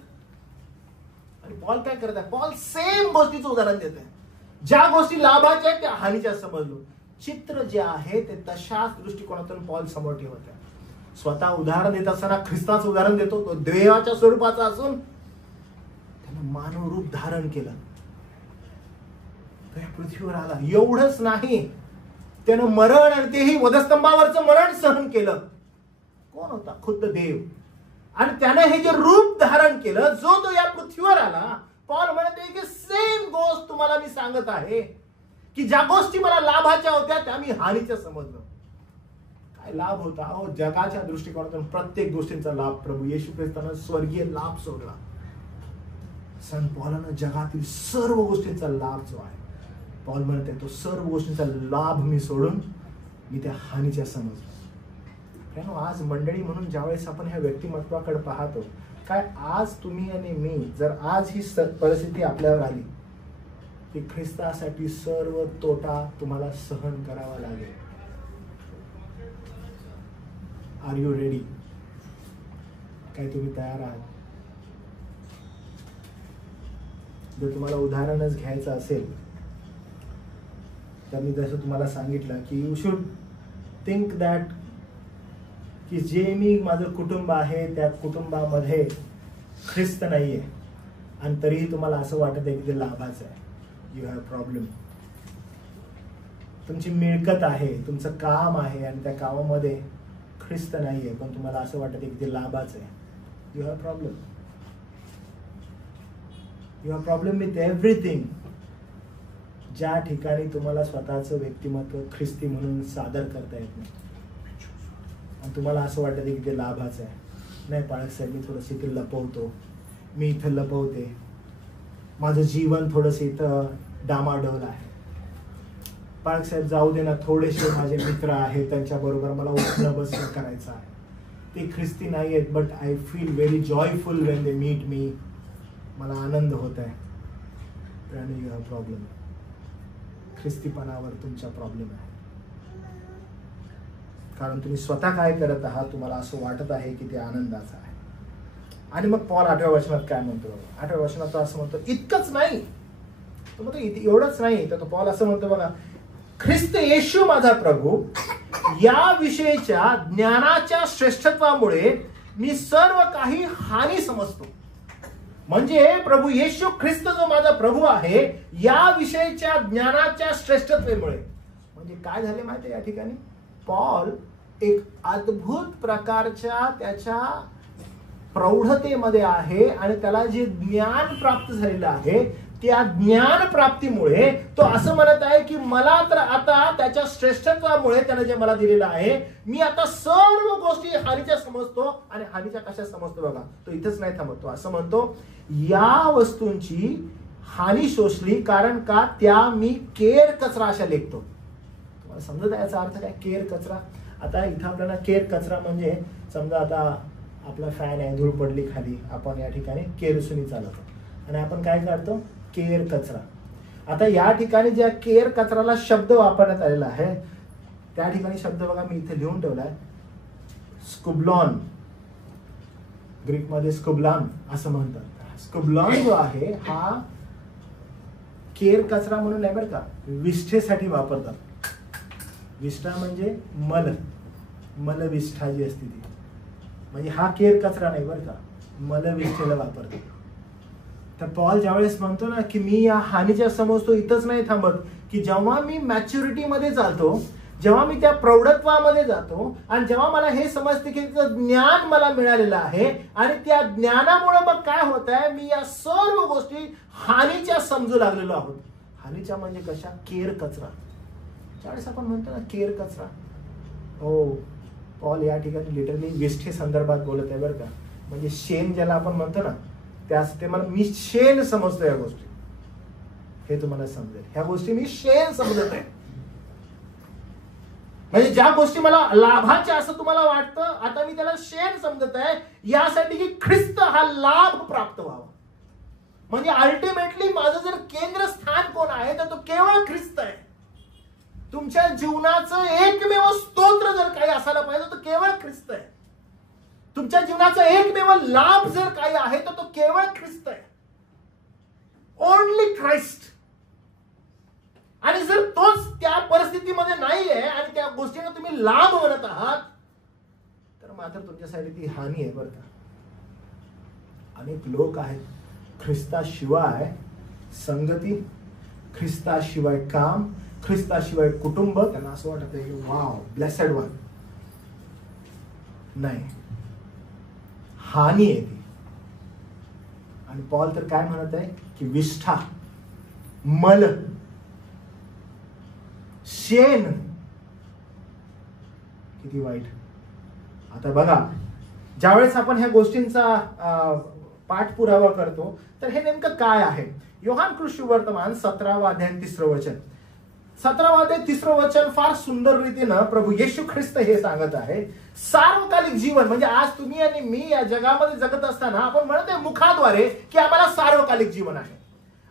आणि पॉल काय करत आहे? पॉल सेम गोष्टीचं उदाहरण देत आहे. ज्या गोष्टी लाभाच्या आहेत त्या हानीच्या समजलो. चित्र जे आहे ते तशाच दृष्टिकोनातून पॉल समोर ठेवत आहे. स्वतः उदाहरण देत असताना ख्रिस्ताचं उदाहरण देतो. तो देवाच्या स्वरूपाचा असून त्यानं मानव रूप धारण केलं, तो या पृथ्वीवर आला. एवढंच नाही, त्यानं मरण आणि तेही वधस्तंभावरचं मरण सहन केलं. कोण होता? खुद्द देव. आणि त्यानं हे जे रूप धारण केलं, जो तो या पृथ्वीवर आला. पॉल म्हणते की सेम गोष्ट तुम्हाला मी सांगत आहे की ज्या गोष्टी मला लाभाच्या होत्या त्या मी हानीच्या समजलो. काय लाभ होता? अहो, जगाच्या दृष्टिकोनातून प्रत्येक गोष्टींचा लाभ प्रभू येशू ख्रिस्तानं स्वर्गीय लाभ सोडला. संत पॉलानं जगातील सर्व गोष्टींचा लाभ जो आहे, पॉल म्हणते तो सर्व गोष्टींचा लाभ मी सोडून मी त्या हानीच्या समजलो. आज मंडळी म्हणून ज्यावेळेस आपण ह्या व्यक्तिमत्वाकडे पाहतो, काय आज तुम्ही आणि मी जर आज ही परिस्थिती आपल्यावर आली की ख्रिस्तासाठी सर्व तोटा तुम्हाला सहन करावा लागेल, आर यू रेडी? काय तुम्ही तयार आहात? जर तुम्हाला उदाहरणच घ्यायचं असेल तर मी जसं तुम्हाला सांगितलं की यू शुड थिंक दॅट की जे मी माझं कुटुंब आहे त्या कुटुंबामध्ये ख्रिस्त नाहीये आणि तरीही तुम्हाला असं वाटत आहे की ते लाभाचं आहे. You have problem. तुमची मिळकत आहे, तुमचं काम आहे आणि त्या कामामध्ये ख्रिस्त नाहीये पण तुम्हाला असं वाटत आहे की ते लाभाचं आहे. You have problem. You have problem with everything. ज्या ठिकाणी तुम्हाला स्वतःचं व्यक्तिमत्व ख्रिस्ती म्हणून सादर करता येत नाही आणि तुम्हाला असं वाटतं की ते लाभाचं आहे. नाही पाळक साहेब, मी थोडंसं इथे लपवतो, मी इथं लपवते, माझं जीवन थोडंसं इथं डामाडोल आहे. पाळक साहेब जाऊ दे ना, थोडेसे माझे मित्र आहेत त्यांच्याबरोबर मला उठणं बसणं करायचं आहे. ते ख्रिस्ती नाही आहेत but I feel very joyful when they meet me. मला आनंद होत आहे. आणि यू हॅव प्रॉब्लेम. ख्रिस्तीपणावर तुमचा प्रॉब्लेम आहे. कारण तुम्ही स्वतः काय करत आहात, तुम्हाला असं वाटत आहे की ते आनंदाचं आहे. आणि मग पॉल 8व्या वचनात काय म्हणतो? 8व्या वचनात तो असं म्हणतो, इतकंच नाही, तो म्हणतो एवढंच नाही, तर तो पॉल असं म्हणतो बघा, ख्रिस्त येशू माझा प्रभू या विषयीच्या ज्ञानाच्या श्रेष्ठत्वामुळे मी सर्व काही हानी समजतो. म्हणजे प्रभू येशू ख्रिस्त जो माझा प्रभू आहे या विषयीच्या ज्ञानाच्या श्रेष्ठत्वामुळे. म्हणजे काय झाले माहिती या ठिकाणी? पॉल एक अद्भुत प्रकारच्या त्याच्या प्रौढतेमध्ये आहे आणि त्याला जे ज्ञान प्राप्त झालेलं आहे त्या ज्ञान प्राप्तीमुळे तो असं म्हणत आहे की मला तर आता त्याच्या श्रेष्ठत्वामुळे त्याने जे मला दिलेलं आहे मी आता सर्व गोष्टी हानीच्या समजतो. आणि हानीच्या कशा समजतो बघा, तो इथेच नाही थांबतो, असं म्हणतो या वस्तूंची हानी शोषली कारण का त्या मी केर कचरा अशा लेखतो. तुम्हाला समजत आहे याचा अर्थ काय? केर कचरा. आता इथं आपल्याला केर कचरा म्हणजे समजा आता आपला फॅन आहे, धूळ पडली खाली, आपण या ठिकाणी केरसुनी चालवतो आणि आपण काय काढतो? केर कचरा. आता या ठिकाणी ज्या केर कचराला शब्द वापरण्यात आलेला आहे, त्या ठिकाणी शब्द बघा मी इथे लिहून ठेवलाय, स्कुब्लॉन. ग्रीकमध्ये स्कुब्लान असं म्हणतात. स्कुब्लॉन जो आहे हा केर कचरा म्हणून नाही बरं का, विष्ठेसाठी वापरतात. विष्ठा म्हणजे मलविष्ठा जी असते ती, म्हणजे हा केर कचरा नाही बरं का, मलविष्ठेला वापरतात. तर पॉल ज्यावेळेस म्हणतो ना की मी या हानीच्या समजतो, इथंच नाही थांबत, की जेव्हा मी मॅच्युरिटीमध्ये चालतो, जेव्हा मी त्या प्रौढत्वामध्ये जातो आणि जेव्हा मला हे समजते की ज्ञान मला मिळालेलं आहे आणि त्या ज्ञानामुळे मग काय होत आहे, मी या सर्व गोष्टी हानीच्या समजू लागलेलो आहोत. हानीच्या म्हणजे कशा? केर कचरा. त्यावेळेस आपण म्हणतो ना केर कचरा. हो, पॉल या ठिकाणी लिटरली विष्ठे संदर्भात बोलत आहे बरं का. म्हणजे शेण ज्याला आपण म्हणतो ना, त्यासाठी मला मी शेण समजतो या गोष्टी. हे तुम्हाला समजेल, ह्या गोष्टी मी शेण समजत आहे. म्हणजे ज्या गोष्टी मला लाभाच्या असं तुम्हाला वाटतं, आता मी त्याला शेण समजत आहे, यासाठी की ख्रिस्त हा लाभ प्राप्त व्हावा. म्हणजे अल्टिमेटली माझं जर केंद्रस्थान कोण आहे तर तो केवळ ख्रिस्त आहे. तुमच्या जीवनाचं एकमेव स्तोत्र जर काही असायला पाहिजे तर केवळ ख्रिस्त आहे. तुमच्या जीवनाचा एकमेव लाभ जर काही आहे तर तो केवळ ख्रिस्त आहे. Only Christ. आणि जर तोच त्या परिस्थितीमध्ये नाहीये आणि त्या गोष्टीने तुम्ही लाभ म्हणत आहात, तर मात्र तुमच्यासाठी ती हानी आहे बरं का. अनेक लोक आहेत ख्रिस्ताशिवाय संगती, ख्रिस्ताशिवाय काम, ख्रिस्ताशिवाय कुटुंब, त्यांना असं वाटत आहे की वाव ब्लेसेड वन. नाही, हानी आहे ती. आणि पॉल तर काय म्हणत आहे की विष्ठा, मल, शेण, किती वाईट. आता बघा, ज्यावेळेस आपण ह्या गोष्टींचा पाठपुरावा करतो तर हे नेमकं काय आहे? योहान कृष्णवर्तमान 17वा अध्याय 3रं वचन. 17वा अध्याय 3रं वचन फार सुंदर रीतीनं प्रभू येशू ख्रिस्त हे सांगत आहे, सार्वकालिक जीवन. म्हणजे आज तुम्ही आणि मी या जगामध्ये जगत असताना आपण म्हणतो मुखाद्वारे की आम्हाला सार्वकालिक जीवन आहे,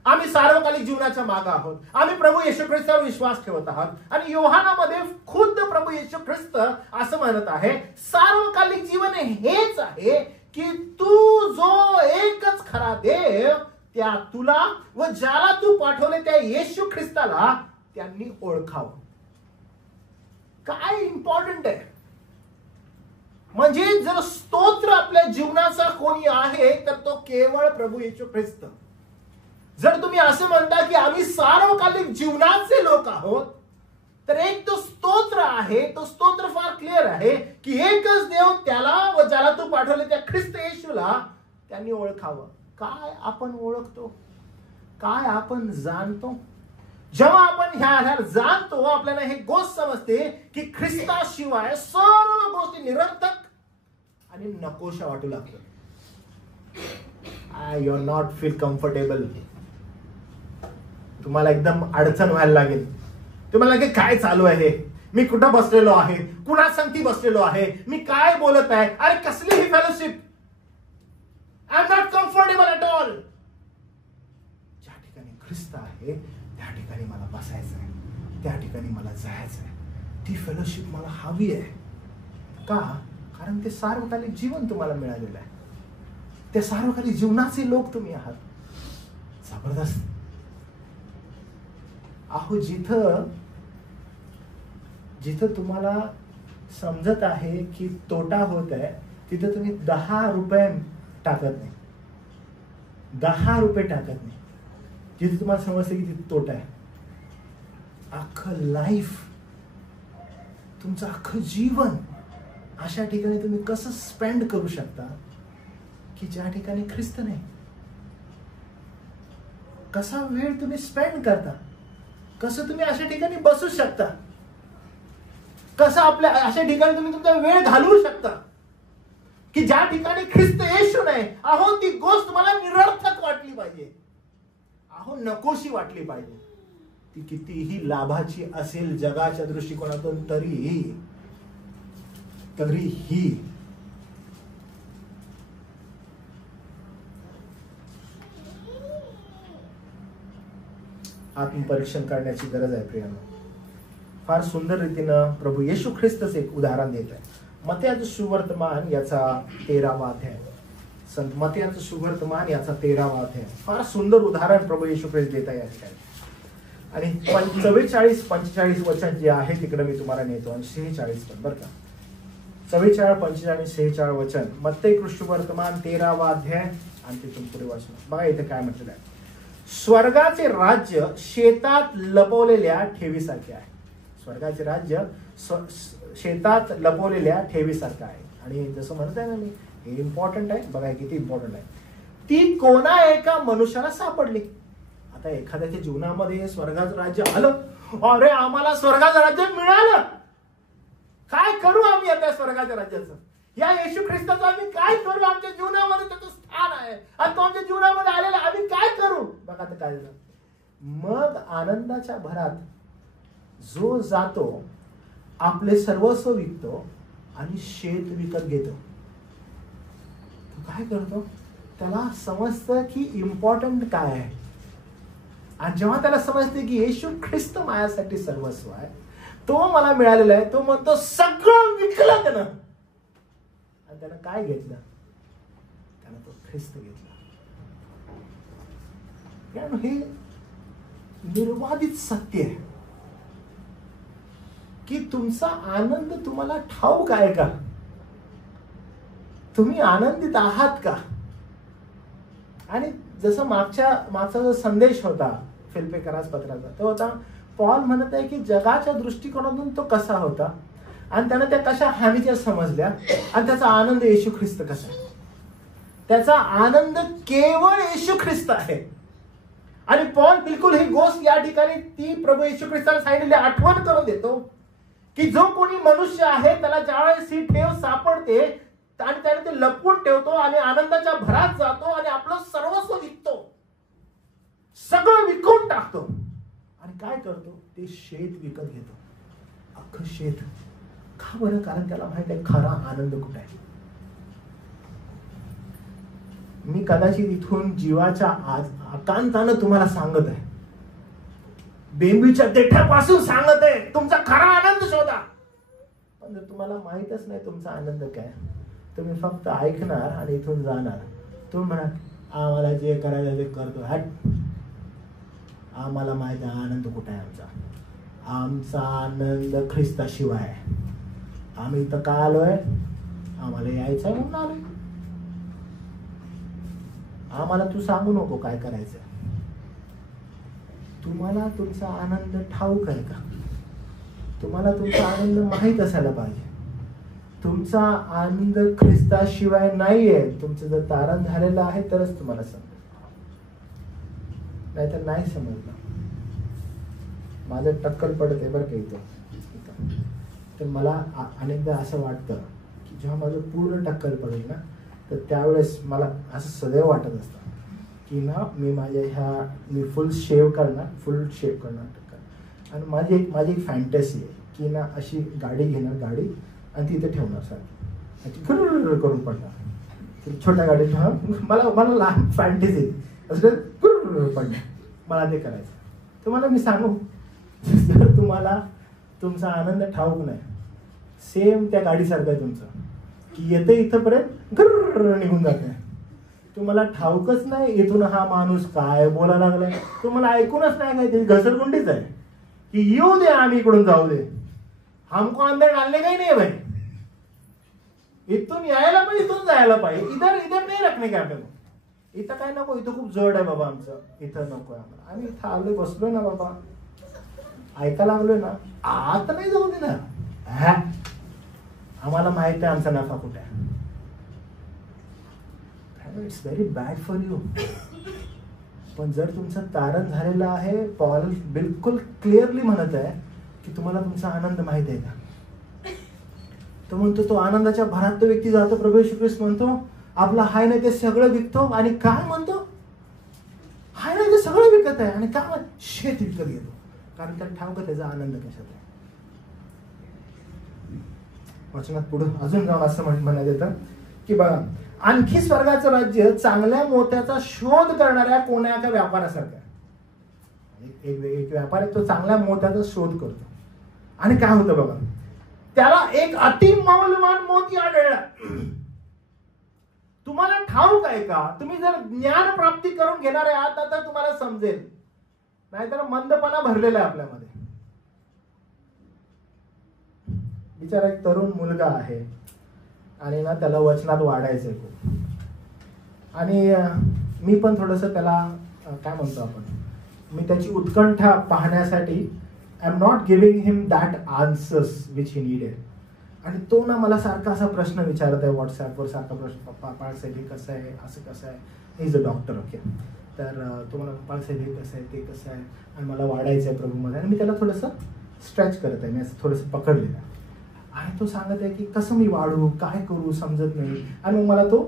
आम्ही सार्वकालिक जीवनाच्या मागे आहोत, आम्ही प्रभू येशू ख्रिस्तावर विश्वास ठेवत आहोत. आणि योहानामध्ये खुद्द प्रभू येशू ख्रिस्त असं म्हणत आहे, सार्वकालिक जीवन हेच आहे की तू जो एकच खरा देव त्या तुला व ज्याला तू पाठवले त्या येशू ख्रिस्ताला त्यांनी ओळखावं. काय इम्पॉर्टंट आहे. म्हणजे जर स्तोत्र आपल्या जीवनाचा कोणी आहे तर तो केवळ प्रभू येशू ख्रिस्त. जर तुम्ही असं म्हणता की आम्ही सार्वकालिक जीवनाचे लोक आहोत, तर एक तो स्तोत्र आहे, तो स्तोत्र फार क्लिअर आहे की एकच देव त्याला व ज्याला तू पाठवले त्या ख्रिस्त येशूला त्यांनी ओळखावं. काय आपण ओळखतो, काय आपण जाणतो? जेव्हा आपण ह्या जाणतो, आपल्याला हे गोष्ट समजते की ख्रिस्ताशिवाय सर्व गोष्टी निरर्थक आणि नकोशा वाटू लागतात. You are not feel comfortable. तुम्हाला एकदम अडचण व्हायला लागेल. तुम्हाला लागेल काय चालू आहे, मी कुठं बसलेलो आहे, कुणा संगती बसलेलो आहे, मी काय बोलत आहे, अरे कसली ही fellowship, I am not comfortable at all. ज्या ठिकाणी ख्रिस्त आहे त्या ठिकाणी मला बसायचं आहे, त्या ठिकाणी मला जायचं आहे. ती फेलोशिप मला हवी आहे. का? कारण ते सार्वकालिक जीवन तुम्हाला मिळालेलं आहे. त्या सार्वकालिक जीवनाचे लोक तुम्ही आहात. जबरदस्त. अहो, जिथं तुम्हाला समजत आहे की तोटा होत आहे, तिथं तुम्ही 10 रुपये टाकत नाही, 10 रुपये टाकत नाही. जिथे तुम्हाला समजते की तिथे तोटा आहे, अख्खं लाईफ, तुमचं अख्खं जीवन अशा ठिकाणी तुम्ही कसं स्पेंड करू शकता की ज्या ठिकाणी ख्रिस्त नाही? कसा वेळ तुम्ही स्पेंड करता, कसं तुम्ही अशा ठिकाणी बसू शकता, कसं आपल्या अशा ठिकाणी तुम्ही तुमचा वेळ घालवू शकता की ज्या ठिकाणी ख्रिस्त येशू नाही. अहो, ती गोष्ट मला निरर्थक वाटली पाहिजे, अहो नकोशी वाटली पाहिजे. ती कितीही लाभाची असेल जगाच्या दृष्टिकोनातून तरीही आत्मपरीक्षण करण्याची गरज आहे प्रियांनो. फार सुंदर रीतीनं प्रभू येशू ख्रिस्तच एक उदाहरण देत आहे. मत्याचं सुवर्तमान याचा 13वा अध्याय. संत मत्याचं सुवर्तमान याचा 13वा अध्याय. फार सुंदर उदाहरण प्रभू येशू ख्रिस्त देत आहे या ठिकाणी. आणि 44-45 वचन जे आहे तिकडे मी तुम्हाला नेतो आणि 46 पण बरं का. 44, 45, 46 वचन. मत्ते सुवर्तमान 13वा अध्याय आणि तिथून पुढे वाचून बघा इथे काय म्हटलेलं आहे. स्वर्गाचे राज्य शेतात लपवलेल्या ठेवीसारखे आहे. स्वर्गाचे राज्य शेतात लपवलेल्या ठेवीसारखं आहे. आणि जसं म्हणत आहे ना मी, हे इम्पॉर्टंट आहे. बघा किती इम्पॉर्टंट आहे. ती कोणा एका मनुष्याला सापडली. आता एखाद्याच्या जीवनामध्ये स्वर्गाचं राज्य आलं, अरे आम्हाला स्वर्गाचं राज्य मिळालं, काय करू आम्ही आता स्वर्गाच्या राज्याचं? या येशू ख्रिस्ताचं आम्ही काय करू? आमच्या जीवनामध्ये त्याचं स्थान आहे आणि तो आमच्या जीवनामध्ये आलेला, आम्ही काय करू? बघा आता काय झालं. मग आनंदाच्या भरात जो जातो, आपले सर्वस्व विकतो आणि शेत विकत घेतो. तो काय करतो? त्याला समजतं की इम्पॉर्टंट काय आहे. आणि जेव्हा त्याला समजते की येशू ख्रिस्त माझ्यासाठी सर्वस्व आहे, तो मला मिळालेला आहे, तो म्हणतो सगळं विकलं त्यानं. आणि त्यानं काय घेतलं? त्यानं तो ख्रिस्त घेतला. हे निर्वादित सत्य आहे की तुमचा आनंद तुम्हाला ठाऊक आहे का? तुम्ही आनंदित आहात का? आणि जसं मागचा जो संदेश होता फिलिप्पियरास पत्राचा, तो होता पॉल म्हणत आहे की जगाच्या दृष्टिकोनातून तो कसा होता आणि त्यानं त्या कशा हानीच्या समजल्या आणि त्याचा आनंद येशू ख्रिस्त कसा आहे. त्याचा आनंद केवळ येशू ख्रिस्त आहे. आणि पॉल बिलकुल ही गोष्ट या ठिकाणी ती प्रभू येशू ख्रिस्ताने सांगितलेली आठवण करून देतो की जो कोणी मनुष्य आहे त्याला ज्यावेळेस ही ठेव सापडते आणि त्याने ते लपवून ठेवतो आणि आनंदाच्या भरात जातो आणि आपलं सर्वस्व विकतो, सगळं विकून टाकतो आणि काय करतो? ते शेत विकत घेतो, अख्खं शेत. का बरं? कारण त्याला माहित आहे खरा आनंद कुठे आहे. मी कदाचित इथून जीवाच्या आकांतानं तुम्हाला सांगत आहे, बेंबीच्या देठापासून सांगत आहे, तुमचा खरा आनंद शोधा. पण जर तुम्हाला माहितच नाही तुमचा आनंद काय, तुम्ही फक्त ऐकणार आणि इथून जाणार. तुम्ही म्हणा आम्हाला जे करायचं ते करतो, हट, आम्हाला माहित आहे आनंद कुठे आहे आमचा. आमचा आनंद ख्रिस्ताशिवाय आहे. आम्ही इथं का आलोय? आम्हाला यायचं म्हणून आलोय. आम्हाला तू सांगू नको काय करायचं. तुम्हाला तुमचा आनंद ठाऊक आहे का? तुम्हाला तुमचा आनंद माहित असायला पाहिजे. तुमचा आनंद ख्रिस्ताशिवाय नाहीये. तुमचं जर तारण झालेलं आहे तरच तुम्हाला समजेल, नाहीतर नाही समजलं. माझं टक्कल पडत आहे बरं का इथं. तर मला अनेकदा असं वाटतं की जेव्हा माझं पूर्ण टक्कल पडेल ना, तर त्यावेळेस मला असं सदैव वाटत असतं की ना मी फुल शेव करणार आणि माझी एक फॅन्टसी आहे की ना अशी गाडी घेणार, गाडी आणि तिथे ठेवणार सारखी करून पडणार. छोट्या गाडीत मला लहान फॅन्टसी असं पडणार, मला ते करायचं. तुम्हाला मी सांगू, जर तुम्हाला तुमचा आनंद ठाऊक नाही, सेम त्या गाडीसारखं आहे तुमचं, की येते इथंपर्यंत निघून जाते. तुम्हाला ठाऊकच नाही इथून हा माणूस काय बोलायला लागलाय, तुम्हाला ऐकूनच नाही काय, त्याची घसरगुंडीच आहे की येऊ दे आम्ही इकडून जाऊ दे, हमको अंदर डालने काही नाही भाई. इथून यायला पाहिजे, इथून जायला पाहिजे, इधर नाही रखणे का आपल्याला. इथं काय नको, इथं खूप जड आहे बाबा आमचं, इथं नको आहे आम्हाला. आम्ही इथं आलोय, बसलोय ना बाबा, ऐकायला लागलोय ना, आता नाही जाऊ दे ना. आम्हाला माहित आहे आमचा नफा कुठे आहे. It's very bad for you. पण जर तुमचं तारण झालेलं आहे, पॉल बिलकुल क्लिअरली म्हणत आहे की तुम्हाला तुमचा आनंद माहित आहे का. तो म्हणतो तो आनंदाच्या भरात तो व्यक्ती जातो. प्रभू येशू ख्रिस्त म्हणतो आपला हाय नाही ते सगळं विकतो आणि काय म्हणतो, हाय नाही ते सगळं विकत आहे आणि काय शेत विकत घेतो, कारण त्याला ठाऊक त्याचा आनंद कशात आहे. वचनात पुढे अजून जाऊन असं म्हणायचं येतं की बघा, आणखी स्वर्गाचं राज्य चांगल्या मोत्याचा शोध करणाऱ्या कोण्या एका व्यापारासारखं आहे. एक व्यापारी तो चांगल्या मोत्याचा शोध करतो, आणि काय होतं बघा, त्याला एक अतिमौल्यवान मोती आढळला. तुम्हाला ठाऊक आहे का, तुम्ही जर ज्ञान प्राप्ती करून घेणार आहात तर तुम्हाला समजेल, नाहीतर मंदपणा भरलेला आहे आपल्यामध्ये. बिचारा एक तरुण मुलगा आहे आणि ना त्याला वचनात वाढायचंय खूप, आणि मी पण थोडस त्याला काय म्हणतो आपण, मी त्याची उत्कंठा पाहण्यासाठी I am not giving him that answers which he needed. आणि तो ना मला सारखा असा प्रश्न विचारत आहे व्हॉट्सअपवर, सारखा प्रश्न, पप्पा बाळासाहेब हे कसं आहे, असं कसं आहे, he is a doctor, okay, तर तुम्हाला बाळासाहेब हे कसं आहे, ते कसं आहे, आणि मला वाढायचं आहे प्रभूमध्ये. आणि मी त्याला थोडंसं स्ट्रेच करत आहे, मी असं थोडंसं पकडलेलं आहे, आणि तो सांगत आहे की कसं मी वाढू, काय करू समजत नाही. आणि मग मला तो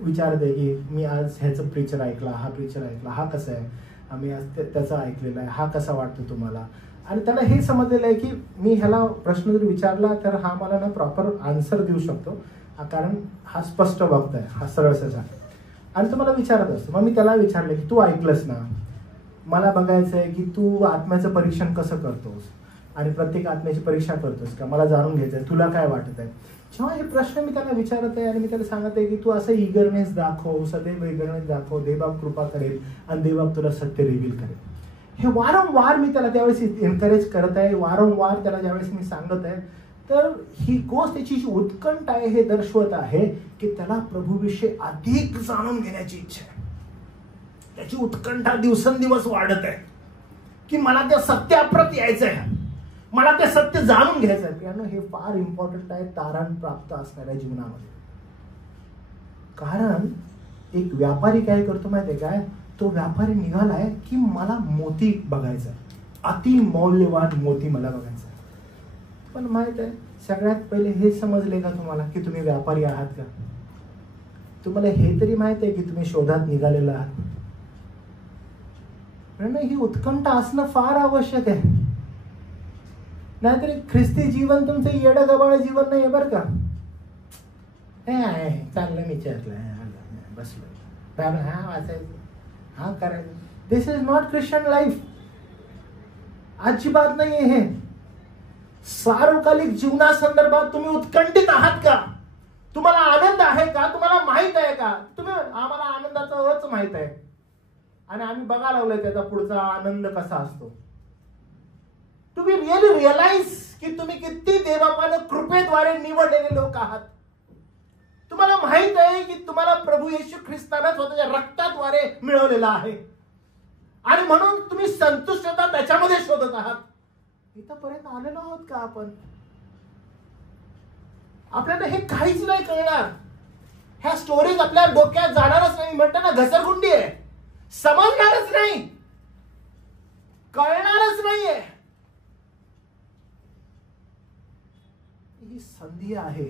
विचारत आहे की मी आज ह्याचं प्रीचर ऐकला, हा प्रीचर ऐकला, हा कसा आहे, आम्ही आज त्याचा ऐकलेला आहे, हा कसा वाटतो तुम्हाला. आणि त्याला हे समजलेलं आहे की मी ह्याला प्रश्न जर विचारला तर हा मला ना प्रॉपर आन्सर देऊ शकतो, कारण हा स्पष्ट वक्त आहे, हा सरळ सजा. आणि तो मला विचारत असतो. मग मी त्याला विचारलं की तू ऐकलंस ना, मला बघायचं आहे की तू आत्म्याचं परीक्षण कसं करतोस आणि प्रत्येक आत्म्याची परीक्षा करतोस का, मला जाणून घ्यायचं आहे, तुला काय वाटत आहे. जेव्हा हे प्रश्न मी त्याला विचारत आहे आणि मी त्याला सांगत आहे की तू असं इगरनेस दाखव, सदैव इगरनेस दाखव, देवबाप कृपा करेल आणि देवबाप तुला सत्य रिव्हील करेल. हे वारंवार मी त्याला त्यावेळेस एनकरेज करत आहे, वारंवार त्याला ज्यावेळेस मी सांगत आहे, तर ही गोष्ट, त्याची जी उत्कंठ आहे हे दर्शवत आहे की त्याला प्रभूविषयी अधिक जाणून घेण्याची इच्छा आहे. त्याची उत्कंठा दिवसेंदिवस वाढत आहे की मला त्या सत्याप्रत यायचं आहे, मला ते सत्य जाणून घ्यायचं आहे. कारण हे फार इम्पॉर्टंट आहे तारण प्राप्त असणाऱ्या जीवनामध्ये. कारण एक व्यापारी काय करतो माहितीये काय, तो व्यापारी निघालाय की मला मोती बघायचा, अति मौल्यवान मोती मला बघायचा. पण माहित आहे, सगळ्यात पहिले हे समजले का तुम्हाला की तुम्ही व्यापारी आहात का? तुम्हाला हे तरी माहित आहे की तुम्ही शोधात निघालेला आहात? ही उत्कंठा असणं फार आवश्यक आहे. नाहीतरी ख्रिस्ती जीवन तुमचं येडगबाळ जीवन नाही बरं का. चाललं मी चर्चला बसलो, हा वाचायचं, हा करायचं. दिस इज नॉट ख्रिश्चन लाईफ. अजिबात नाहीये हे. सार्वकालिक जीवनासंदर्भात तुम्ही उत्कंठित आहात का? तुम्हाला आनंद आहे का? तुम्हाला माहित आहे का? तुम्ही, आम्हाला आनंदाचा अर्थ माहित आहे आणि आम्ही बघा लागलोय त्याचा पुढचा आनंद कसा असतो. टू बी रिअली रिअलाइज की तुम्ही किती देवापानं कृपेद्वारे निवडलेले लोक आहात. तुम्हाला माहित आहे की तुम्हाला प्रभू येशू ख्रिस्तानं स्वतःच्या रक्ताद्वारे मिळवलेला आहे आणि म्हणून तुम्ही संतुष्टता त्याच्यामध्ये शोधत आहात. इथपर्यंत आलेलो आहोत का आपण? आपल्याला हे काहीच नाही कळणार. ह्या स्टोरीज आपल्या डोक्यात जाणारच नाही. म्हणतात ना, घसरगुंडी आहे, समजणारच नाही, कळणारच नाहीये. ही संधी आहे.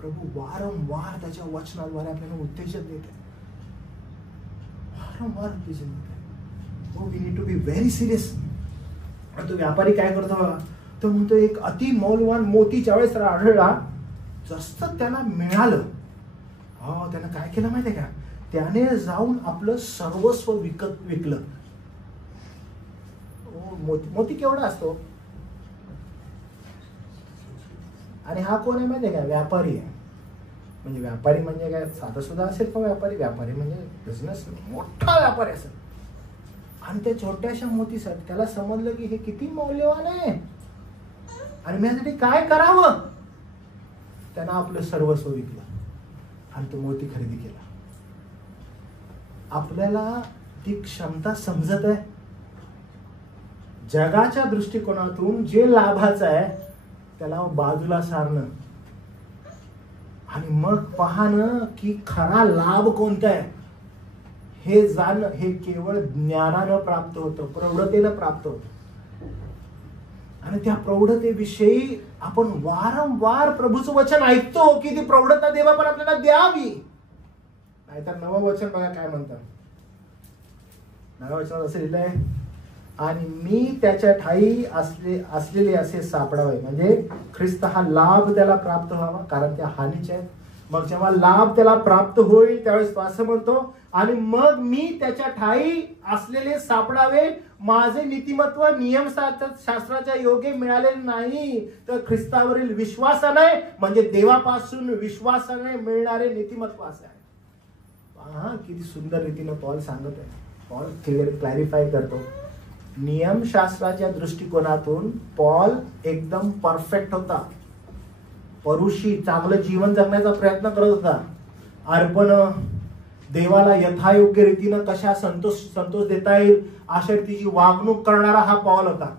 प्रभू वारंवार त्याच्या वचनाद्वारे आपल्याला उत्तेजन देते, वारंवार उत्तेजन देते. We need to be very serious. तो व्यापारी काय करतो बघा, तो म्हणतो एक अति मौल्यवान मोती ज्यावेळेस त्याला आढळला, जसं त्याला मिळालं, त्यानं काय केलं माहितीये का, त्याने जाऊन आपलं सर्वस्व विकलं. मोती केवढा असतो? आणि हा कोण आहे माहितीये का? व्यापारी आहे. म्हणजे व्यापारी म्हणजे काय साधा सुद्धा असेल का व्यापारी? व्यापारी म्हणजे बिझनेस, मोठा व्यापारी असेल. आणि त्या छोट्याशा मोतीसाठी त्याला समजलं की हे किती मौल्यवान आहे आणि मी यासाठी काय करावं. त्यानं आपलं सर्वस्व विकलं आणि तो मोती खरेदी केला. आपल्याला ती क्षमता समजत आहे? जगाच्या दृष्टिकोनातून जे लाभाचं आहे त्याला बाजूला सारणं आणि मग पाहणं की खरा लाभ कोणता आहे हे जाणं, हे केवळ ज्ञानानं प्राप्त होतं, प्रौढतेनं प्राप्त होतं. आणि त्या प्रौढतेविषयी आपण वारंवार प्रभूचं वचन ऐकतो की ती प्रौढता देवा पण आपल्याला द्यावी. नाहीतर नवं वचन बघा काय म्हणतात. नवं वचन असं लिहिलंय, आणि मी त्याच्या ठाई असलेले असे सापडावे. म्हणजे ख्रिस्त हा लाभ त्याला प्राप्त व्हावा, कारण त्या हानीचे आहेत. मग जेव्हा लाभ त्याला प्राप्त होईल त्यावेळेस तो असं म्हणतो, आणि मग मी त्याच्या ठाई असलेले सापडावे, माझे नीतिमत्व नियमशास्त्राच्या योगे मिळाले नाही, तर ख्रिस्तावरील विश्वासाने म्हणजे देवापासून विश्वासाने मिळणारे नीतिमत्व असे आहे. पहा किती सुंदर रीतीने पॉल सांगत आहे. पॉल क्लॅरिफाय करतो. नियमशास्त्राच्या दृष्टिकोनातून पॉल एकदम परफेक्ट होता, परुषी चांगलं जीवन जगण्याचा प्रयत्न करत होता. अर्पण देवाला यथायोग्य रीतीनं कशा संतोष देता येईल अशा रीतीची वागणूक करणारा हा पॉल होता.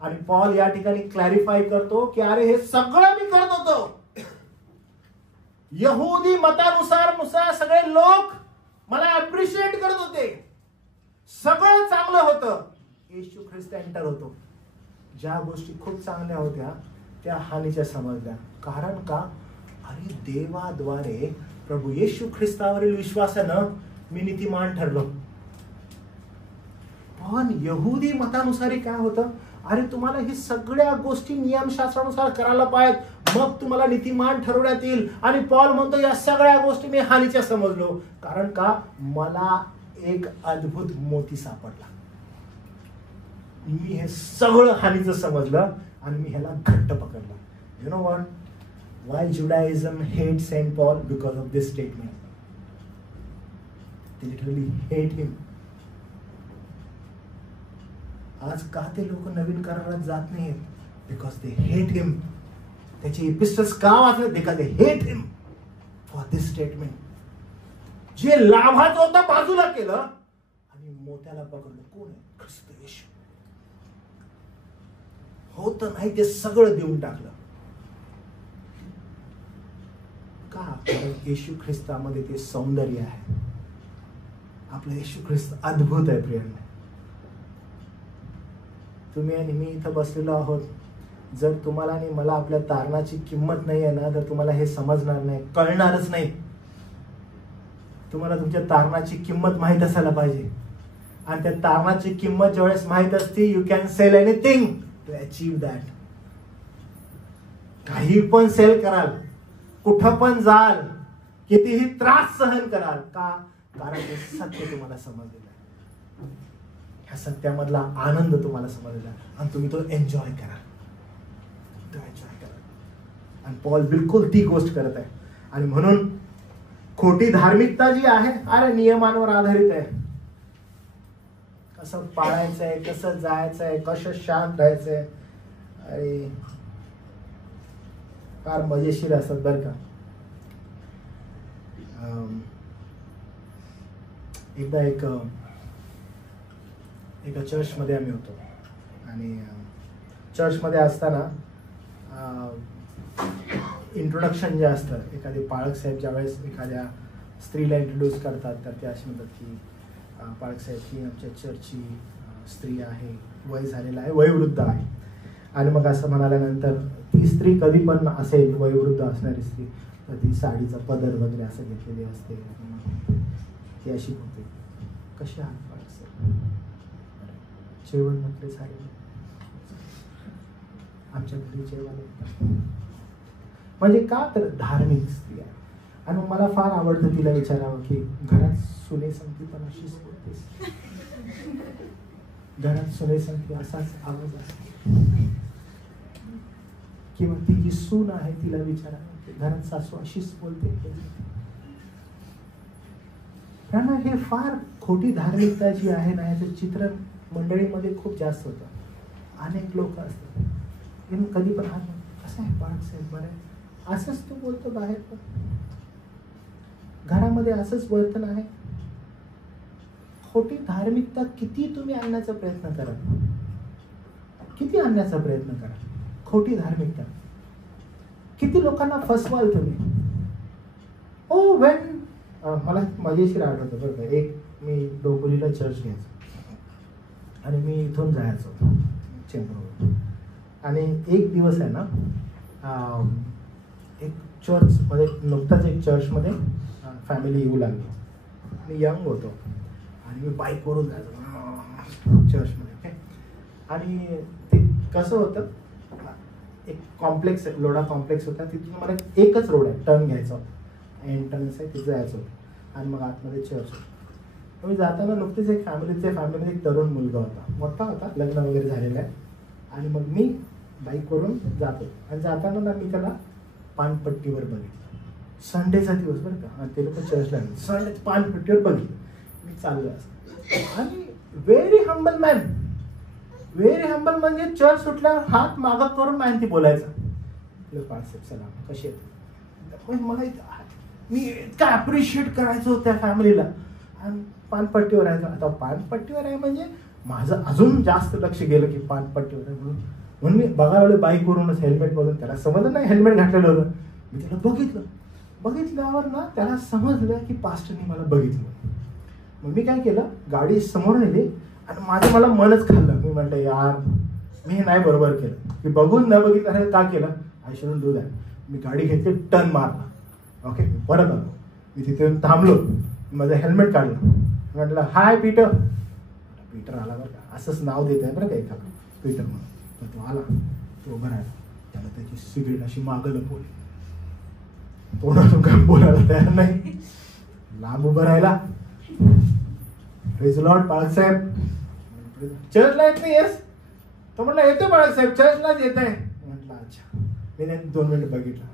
आणि पॉल या ठिकाणी क्लॅरिफाय करतो की अरे हे सगळं मी करत होतो, यहुदी मतानुसार सगळे लोक मला अप्रिशिएट करत होते, सगळं चांगलं होतं. येशू ख्रिस्त एंटर होतो, ज्या गोष्टी खूप चांगल्या होत्या त्या हानीच्या समजल्या. कारण का? अरे देवाद्वारे प्रभू येशू ख्रिस्तावरील विश्वासानं मी नीतिमान ठरलो. पण यहुदी मतानुसारी काय होतं, अरे तुम्हाला ही सगळ्या गोष्टी नियमशास्त्रानुसार करायला पाहिजेत, मग तुम्हाला नीतिमान ठरवण्यात येईल. आणि पॉल म्हणतो या सगळ्या गोष्टी मी हानीच्या समजलो. कारण का? मला एक अद्भुत मोती सापडला, मी हे सगळं हानीचं समजलं आणि मी ह्याला घट्ट पकडलं. You know what? Why Judaism hates Saint Paul? Because of this statement. They literally hate him. आज का ते लोक नवीन करारात जात नाहीत? Because they hate him. त्याचे एपिस्टल्स का वाचले? Because they hate him for this statement. जे लाभाचं होतं बाजूला केलं आणि मोत्याला पकडलं. कोण आहे? ख्रिस्त येशू. होतं नाही ते सगळं देऊन टाकलं. का? कारण येशू ख्रिस्तामध्ये ते सौंदर्य आहे. आपलं येशू ख्रिस्त अद्भुत आहे प्रियांनो. तुम्ही आणि मी इथं बसलेलो आहोत. जर तुम्हाला आणि मला आपल्या तारणाची किंमत नाही आहे ना, तर तुम्हाला हे समजणार नाही, कळणारच नाही. तुम्हाला तुमच्या तारणाची किंमत माहित असायला पाहिजे. आणि त्या तारणाची किंमत ज्यावेळेस माहित असते, you can sell anything to achieve that. काही पण सेल कराल, कुठं पण जाल, कितीही त्रास सहन कराल. का? कारण ते सत्य तुम्हाला समजलेलं आहे. ह्या सत्यामधला आनंद तुम्हाला समजलेला आहे आणि तुम्ही तो एन्जॉय करा. आणि पॉल बिलकुल ती गोष्ट करत आहे. आणि म्हणून खोटी धार्मिकता जी आहे, अरे नियमांवर आधारित आहे. कसं पाळायचंय, कसं जायचंय, कसं शांत राहायचंय, अरे फार मजेशीर असतात बरं का. एकदा एका चर्चमध्ये आम्ही होतो आणि चर्चमध्ये असताना इंट्रोडक्शन जे असतं, एखादे पाळक साहेब ज्यावेळेस एखाद्या स्त्रीला इंट्रोड्यूस करतात तर ते असे म्हणतात की पाळक साहेब ही आमच्या चर्चची स्त्री आहे, वय झालेलं आहे, वयोवृद्ध आहे. आणि मग असं म्हणाल्यानंतर ती स्त्री कधी पण असेल, वयोवृद्ध असणारी स्त्री, तर ती साडीचा पदर वगैरे असं घेतलेली असते. ती अशी होते, कशी आहात पाळक साहेब? जेवण म्हटले झाले, आमच्या घरी जेवण. म्हणजे का? तर धार्मिक स्त्री आहे. आणि मग मला फार आवडतं तिला विचारावं की घरात सुने सांगते पण अशीच बोलतेस, घरात सुने सांगते असाच आवाज असतो. किंवा ती जी सून आहे तिला विचारावं घरात सासू अशीच बोलते. कारण हे फार खोटी धार्मिकता जी आहे ना, याचं चित्र मंडळीमध्ये खूप जास्त होतं. अनेक लोक असतात कधी पण हा कसं आहे पाळक साहेब, बरं आहे, असंच तो बोलतो बाहेर, पण घरामध्ये असंच वर्तन आहे. खोटी धार्मिकता किती तुम्ही आणण्याचा प्रयत्न करा, किती आणण्याचा प्रयत्न करा. खोटी धार्मिकता किती लोकांना फसवाल तुम्ही. ओ वेन मला मजेशीर आठवतं बरं का. एक मी डोंबिवलीला चर्च घ्यायचो आणि मी इथून जायचो चेंबूरवरून. आणि एक दिवस आहे ना, एक चर्चमध्ये नुकताच एक चर्चमध्ये फॅमिली येऊ लागली. मी यंग होतो आणि मी बाईकवरून जायचो चर्चमध्ये. आणि ते कसं होतं, एक कॉम्प्लेक्स लोढा कॉम्प्लेक्स होता, तिथून मला एकच रोड आहे, टर्न घ्यायचा होता. एंट्रन्स आहे तिथे जायचं होतं आणि मग आतमध्ये चर्च होतं. मी जाताना नुकतीच एक फॅमिलीमध्ये एक तरुण मुलगा होता, मोठा होता, लग्न वगैरे झालेलं आहे. आणि मग मी बाईकवरून जातो आणि जाताना ना मी त्याला पानपट्टीवर बघितलं. संडेचा दिवस बरं का, आणि ते लोक चर्चला संडे पानपट्टीवर बघितलं. मी चाललो असं आणि very humble man, very humble म्हणजे चर्च सुटल्यावर हात मागं करून माहिती बोलायचा, सलाम कसे मला मी इतकं अप्रिशिएट करायचो त्या फॅमिलीला. आणि पानपट्टीवर आहे, आता पानपट्टीवर आहे म्हणजे माझं अजून जास्त लक्ष गेलं की पानपट्टीवर आहे म्हणून मी बघायला बाईकवरूनच हेल्मेट मधून, त्याला समजलं नाही हेल्मेट घातलेलं होतं. मी त्याला बघितल्यावर ना त्याला समजलं की पास्टरनी मला बघितलं. मग मी काय केलं, गाडी समोर नेली आणि मला मनच खाल्लं. मी म्हटलं यार मी हे नाही बरोबर केलं, की बघून न बघितलं का केलं, आय शुडंट डू दॅट. मी गाडी घेतली, टर्न मारला, ओके परत आलो. मी तिथे थांबलो, माझं हेल्मेट काढलं, म्हटलं हाय पीटर. पीटर आला बरं का, असंच नाव देत आहे बरं का एखादं पीटर म्हणून. तर तो आला, तो उभं राहिला, त्याला त्याची सिगरेट अशी मागं लपवली, तोंडातून काय बोलायला तयार नाही, लांब उभं राहिला. प्रेज लॉर्ड बाळासाहेब, चर्चला येत नाही येस? तो म्हटलं येतो बाळासाहेब, चर्चलाच येत आहे. म्हटलं अच्छा. मी 2 मिनिट बघितलं,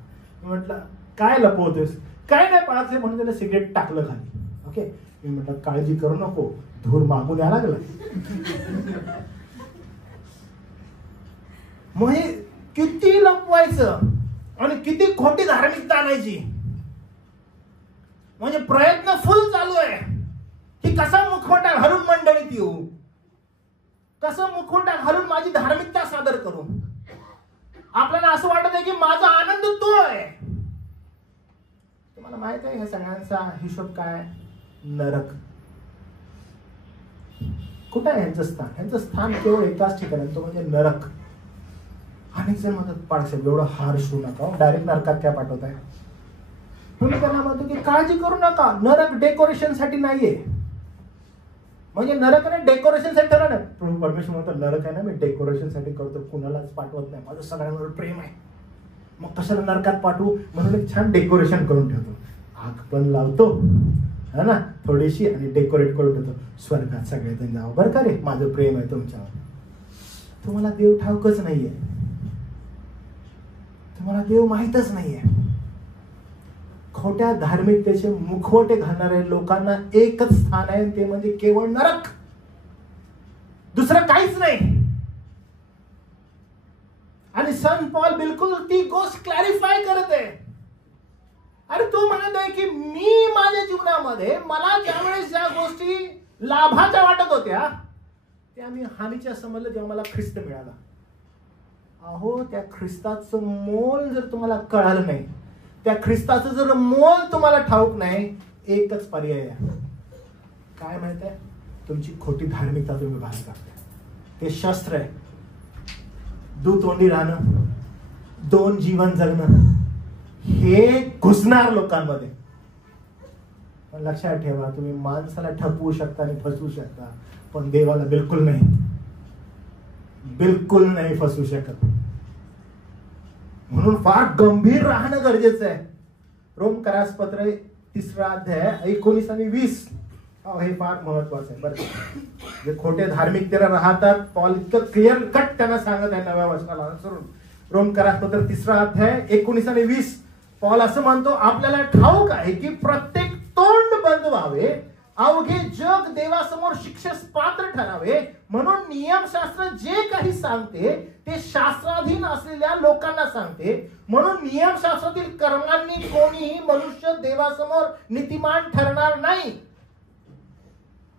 मी म्हटलं काय लपवतोस? काय नाही बाळासाहेब म्हणून त्याला सिगरेट टाकलं खाली. ओके, मी म्हटलं काळजी करू नको, धूर मागून यायला लागला. मग हे किती लपवायचं आणि किती खोटी धार्मिकता आणायची, म्हणजे प्रयत्न फुल चालू आहे की कसा मुखवटा घालून मंडळीत येऊ, कसं मुखवटा घालून माझी धार्मिकता सादर करू. आपल्याला असं वाटत आहे की माझा आनंद तो आहे. तुम्हाला माहित आहे ह्या सगळ्यांचा हिशोब काय? नरक. कुठं आहे यांचं स्थान? यांचं स्थान केवळ एकाच ठिकाणी, तो म्हणजे नरक. अनेक जण म्हणतात बाळासाहेब एवढं हार्श होऊ नका, डायरेक्ट नरकात काय पाठवताय? तुम्ही त्यांना म्हणतो की काळजी करू नका, नरक डेकोरेशन साठी नाहीये. म्हणजे नरक आहे ना डेकोरेशन साठी ठरवलं नाही. परमेश्वर म्हणतो नरक आहे ना मी डेकोरेशन साठी करतो, कुणालाच पाठवत नाही, माझं सगळ्यांवर प्रेम आहे, मग कशाला नरकात पाठवू, म्हणून एक छान डेकोरेशन करून ठेवतो, आग पण लावतो है ना थोडीशी, आणि डेकोरेट करून ठेवतो, स्वर्गात सगळेजण जावं बरं का रे, माझं प्रेम आहे तुमच्यावर. तुम्हाला देव ठाऊकच नाहीये, तुम्हाला देव माहीतच नाहीये. खोट्या धार्मिकतेचे मुखवटे घालणाऱ्या लोकांना एकच स्थान आहे, ते म्हणजे केवळ नरक, दुसरं काहीच नाही. आणि संत पॉल बिलकुल ती गोष्ट क्लॅरिफाय करत आहे. अरे तो म्हणत आहे की मी माझ्या जीवनामध्ये मला ज्यावेळेस ज्या गोष्टी लाभाच्या वाटत होत्या त्या मी हानीच्या समजलं जेव्हा मला ख्रिस्त मिळाला. अहो त्या ख्रिस्ताचं मोल जर तुम्हाला कळालं नाही, त्या ख्रिस्ताचं जर मोल तुम्हाला ठाऊक नाही, एकच पर्याय आहे. काय माहित आहे? तुमची खोटी धार्मिकता तुम्ही बाहेर काढता. ते शस्त्र आहे. दुतोंडी राहणं, 2 जीवन जगणं, हे घुसणार लोकांमध्ये. पण लक्षात ठेवा, तुम्ही माणसाला ठपवू शकता आणि फसवू शकता, पण देवाला बिलकुल नाही, बिलकुल नाही फसवू शकत. म्हणून फार गंभीर राहणं गरजेचं आहे. रोमकरासपत्र 3 अध्याय 19 आणि 20 हे फार महत्वाचं आहे बरं. जे खोटे धार्मिकतेला राहतात, पॉल इतकं क्लिअर कट त्यांना सांगत आहे नव्या वचनाला अनुसरून. रोमकरासपत्र 3 अध्याय 19 आणि 20 पॉल असं म्हणतो, आपल्याला ठाऊक आहे की प्रत्येक तोंड बंद व्हावे, अवघे जग देवासमोर शिक्षेस पात्र ठरावे, म्हणून नियमशास्त्र जे काही सांगते ते शास्त्राधीन असलेल्या लोकांना सांगते. म्हणून नियमशास्त्रातील कर्मांनी कोणीही मनुष्य देवासमोर नीतिमान ठरणार नाही.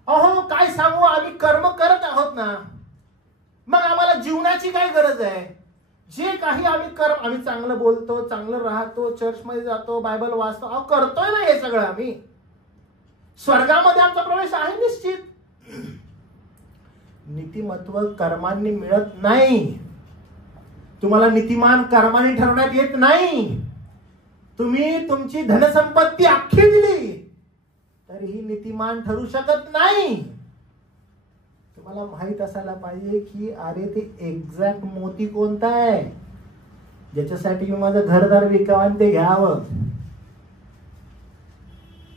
अहो काय सांगू, आम्ही कर्म करत आहोत ना, मग आम्हाला जीवनाची काय गरज आहे? जे काही आम्ही चांगलं बोलतो, चांगलं राहतो, चर्चमध्ये जातो, बायबल वाचतो, अहो करतोय ना हे सगळं आम्ही. स्वर्गामध्ये आमचा प्रवेश आहे निश्चित. नीतिमत्व कर्मांनी मिळत नाही. तुम्हाला नीतिमान कर्मांनी ठरवण्यात येत नाही. तुम्ही तुमची धनसंपत्ती अख्खी दिली तरीही नीतिमान ठरू शकत नाही. तुम्हाला माहित असायला पाहिजे की अरे ते एक्झॅक्ट मोती कोणता आहे, ज्याच्यासाठी मी माझं घरदार विकावं आणि ते घ्यावं.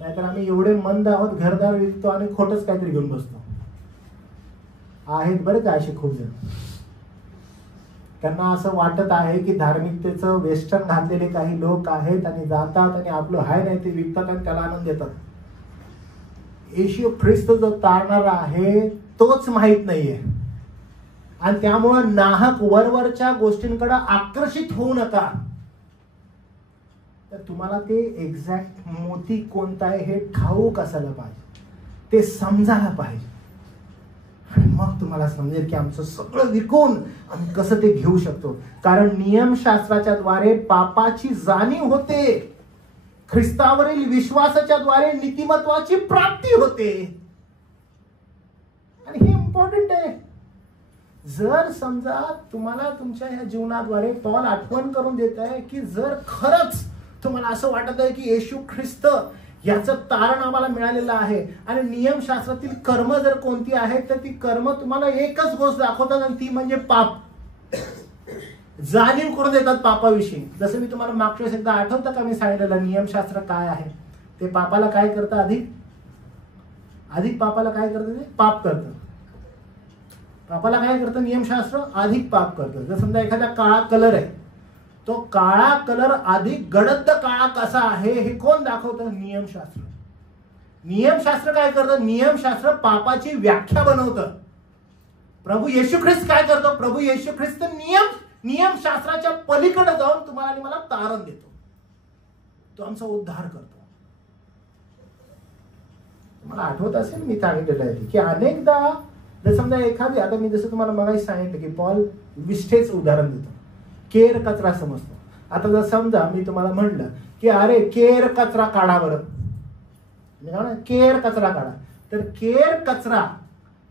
नाहीतर आम्ही एवढे मंद आहोत, घरदार विकतो आणि खोटच काहीतरी घेऊन बसतो. आहेत बरं का असे खूप जण. त्यांना असं वाटत आहे की धार्मिकतेचं वेस्टर्न घातलेले काही लोक आहेत आणि जातात आणि आपलं हाय नाही ते विकतात आणि त्याला आनंद देतात. येशू ख्रिस्त जो तारणारा आहे तोच माहित नाहीये. आणि त्यामुळं नाहक वरवरच्या गोष्टींकडे आकर्षित होऊ नका. तर तुम्हाला ते एक्झॅक्ट मोती कोणता आहे हे ठाऊक असायला पाहिजे, ते समजायला पाहिजे. आणि मग तुम्हाला समजेल की आमचं सगळं विकून आम्ही कसं ते घेऊ शकतो. कारण नियमशास्त्राच्या द्वारे पापाची जाणीव होते, ख्रिस्तावरील विश्वासाच्या द्वारे नीतिमत्वाची प्राप्ती होते. आणि हे इम्पॉर्टंट आहे. जर समजा तुम्हाला तुमच्या ह्या जीवनाद्वारे पॉल आठवण करून देत आहे की जर खरंच तुम्हाला असं वाटत आहे की येशू ख्रिस्त याचं तारण आम्हाला मिळालेलं आहे आणि नियमशास्त्रातील कर्म जर कोणती आहेत तर ती कर्म तुम्हाला एकच गोष्ट दाखवतात आणि ती म्हणजे पाप. जाणीव करून देतात पापाविषयी. जसं मी तुम्हाला मागच्या वेळेस एकदा आठवतं का मी सांगितलेलं नियमशास्त्र काय आहे ते. पापाला काय करतं, अधिक पापाला काय करतं, ते पाप करतं. पापाला काय करतं नियमशास्त्र, अधिक पाप करतं. जर समजा एखादा काळा कलर आहे, तो काळा कलर अधिक गडद काळा कसा आहे हे कोण दाखवतं, नियमशास्त्र. नियमशास्त्र काय करतं, नियमशास्त्र पापाची व्याख्या बनवतं. प्रभू येशू ख्रिस्त काय करतो, प्रभू येशू ख्रिस्त नियमशास्त्राच्या पलीकडे जाऊन तुम्हाला आणि मला तारण देतो. तो आमचा उद्धार करतो. तुम्हाला आठवत असेल मी सांगितलेलं आहे की अनेकदा जर समजा एखादी, आता मी जसं तुम्हाला मगाशी सांगितलं की पॉल विष्ठेच उदाहरण देतो, केर कचरा समजतो. आता जर समजा मी तुम्हाला म्हणलं की अरे केर कचरा काढा बरं, केर कचरा काढा, तर केर कचरा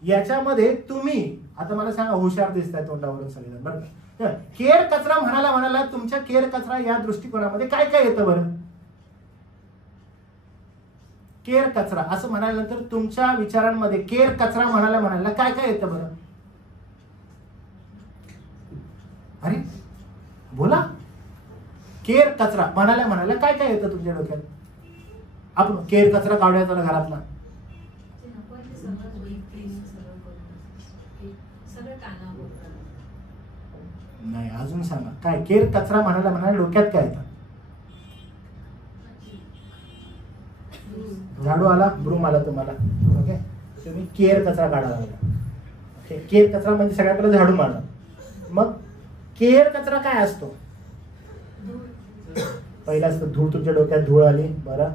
याच्यामध्ये तुम्ही आता मला सांगा, हुशार दिसताय तोंडावरून सगळं बरं. केर कचरा म्हणाला तुमच्या केर कचरा या दृष्टिकोनामध्ये काय काय येतं बरं. केर कचरा असं म्हणाल्यानंतर तुमच्या विचारांमध्ये केर कचरा म्हणायला काय काय येतं बरं. अरे बोला, केर कचरा म्हणायला काय काय येतं तुमच्या डोक्यात. आपण केर कचरा काढूया त्याला घरातला. नाही, अजून सांगा काय केर कचरा म्हणायला डोक्यात काय येतं. झाडू आला, ब्रूम आला तुम्हाला, ओके. तुम्ही केर कचरा काढायला लागला. ओके, केर कचरा म्हणजे सगळ्यात पहिला झाडू मारला. मग केर कचरा काय असतो, पहिला असतो धूळ. तुमच्या डोक्यात धूळ आली बरं,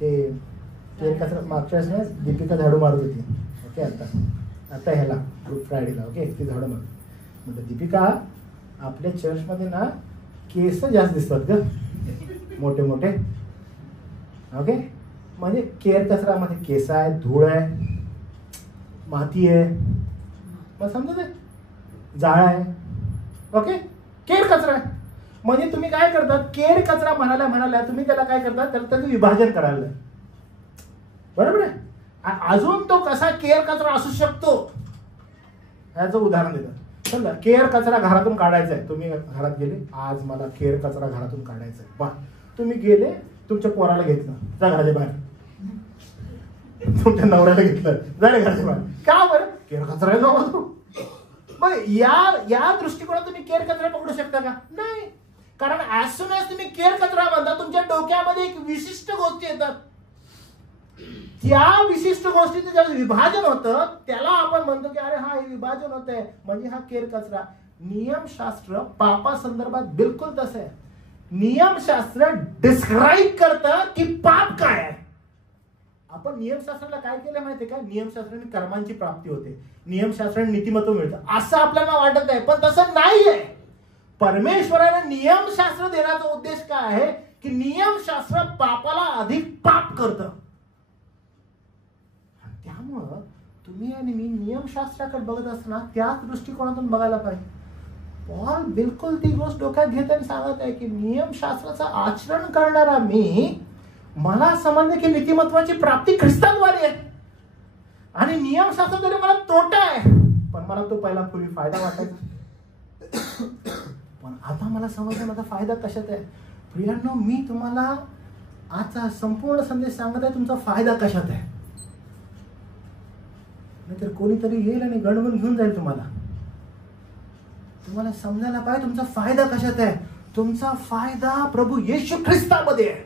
ते केर कचरा मागच्या वेळेस दीपिका झाडू मारत होती. ओके, आता ह्याला गुड फ्रायडेला ओके ती झाडू मारत. म्हणजे दीपिका आपल्या चर्चमध्ये ना केस जास्त दिसतात ग, मोठे मोठे. ओके, म्हणजे केर कचरामध्ये केस आहे, धूळ आहे, माती आहे, मग समजत आहे, जाळ आहे. ओके, केर कचरा आहे. म्हणजे तुम्ही काय करतात, केर कचरा म्हणाला तुम्ही त्याला काय करतात, त्याचं विभाजन करायला, बरोबर आहे. अजून तो कसा केर कचरा असू शकतो याचं उदाहरण देतात. समजा केर कचरा घरातून काढायचा आहे, तुम्ही घरात गेले, आज मला केर कचरा घरातून काढायचा आहे. बा तुम्ही गेले, तुमच्या पोराला घेतलं, जा घराच्या बाहेर. तुमच्या नवऱ्याला घेतलं, जा रे घराच्या बाहेर. का बरं, केर कचरा आहे ना. मग या दृष्टिकोनात तुम्ही केर कचरा पकडू शकता का, नाही. कारण ऍज सुन ऍज तुम्ही केर कचरा म्हणता, तुमच्या डोक्यामध्ये एक विशिष्ट गोष्टी येतात. त्या विशिष्ट गोष्टीचं ज्याचं विभाजन होतं त्याला आपण म्हणतो की अरे हा हे विभाजन होत आहे, म्हणजे हा केर कचरा. नियमशास्त्र पापा संदर्भात बिलकुल तसं आहे. नियमशास्त्र डिस्क्राईब करतं की पाप काय आहे. आपण नियमशास्त्राला काय केलं माहितीये का, नियमशास्त्राने कर्मांची प्राप्ती होते, नियमशास्त्राने नीतिमत्व मिळतं असं आपल्याला वाटत आहे, पण तसं नाहीये. परमेश्वराने नियमशास्त्र देण्याचा उद्देश काय आहे की नियमशास्त्र पापाला अधिक पाप करतं. त्यामुळं तुम्ही आणि मी नियमशास्त्राकडे बघत असताना त्याच दृष्टिकोनातून बघायला पाहिजे. पॉल बिलकुल ती गोष्ट डोक्यात घेत आणि सांगत आहे की नियमशास्त्राचं आचरण करणारा मी, मला समजलं की नीतिमत्वाची प्राप्ती ख्रिस्ताद्वारे आहे आणि नियमशास्त्राद्वारे मला तोटा आहे. पण मला तो पहिला पूर्वी फायदा वाटायचा, पण आता मला समजलं माझा फायदा कशात आहे. प्रियांनो, मी तुम्हाला आजचा संपूर्ण संदेश सांगत आहे, तुमचा फायदा कशात आहे. नाहीतर कोणीतरी येईल आणि गणवून घेऊन जाईल तुम्हाला. तुम्हाला समजायला पाहिजे तुमचा फायदा कशात आहे. तुमचा फायदा प्रभू येशू ख्रिस्तामध्ये आहे.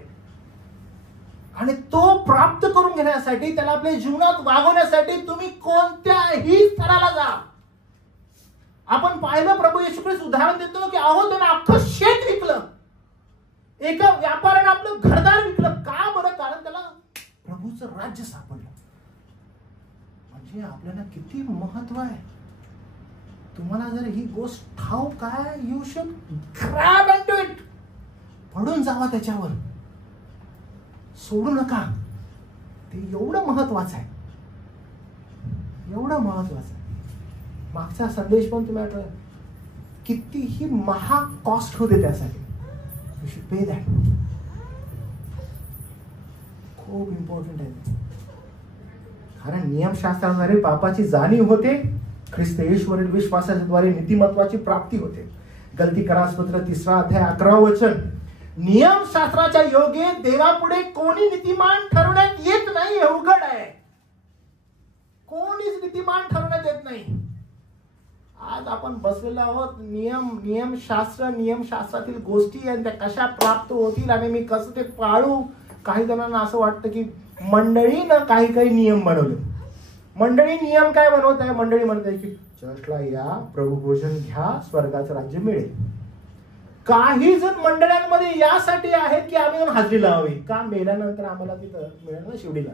आणि तो प्राप्त करून घेण्यासाठी, त्याला आपल्या जीवनात वागवण्यासाठी तुम्ही कोणत्याही स्तराला जा. आपण पाहिलं प्रभू येशू ख्रिस्त उदाहरण देतो की अहो त्यानं अख्खं शेत विकलं, एका व्यापाऱ्यानं आपलं घरदार विकलं. का बरं? कारण त्याला प्रभूचं राज्य सापडलं. म्हणजे आपल्याला किती महत्व आहे. तुम्हाला जर ही गोष्ट ठाऊक आहे, you should grab into it. पडून जावा त्याच्यावर, सोडू नका. ते एवढं महत्वाचं आहे, एवढं महत्वाचं आहे. मागचा संदेश पण तुम्ही आठवला, कितीही महाग कॉस्ट होते त्यासाठी. You should pay that. खूप इम्पॉर्टंट आहे. कारण नियमशास्त्राद्वारे पापाची जाणीव होते, ख्रिस्त येशूवरील विश्वासाच्या द्वारे नीतिमत्वाची प्राप्ती होते. गलती करासपत्र 3 अध्याय 11 वचन. नियमशास्त्राच्या योगे देवापुढे कोणी नीतिमान ठरवण्यात येत नाही, हे उघड आहे. कोणीच नीतिमान ठरवण्यात येत नाही. आज आपण बसलेलो आहोत, नियमशास्त्रातील गोष्टी आणि त्या कशा प्राप्त होतील आणि मी कसं ते पाळू. काही जणांना असं वाटतं की मंडळीनं काही नियम बनवले. मंडळी नियम काय बनवत आहे? मंडळी म्हणत आहे की चर्चला या, प्रभू भोजन घ्या, स्वर्गाचं राज्य मिळेल. काही जण मंडळांमध्ये यासाठी आहेत की आम्ही जाऊन हाजरी लावावी. का? मेल्यानंतर आम्हाला तिथं मिळेल ना शिवडीला.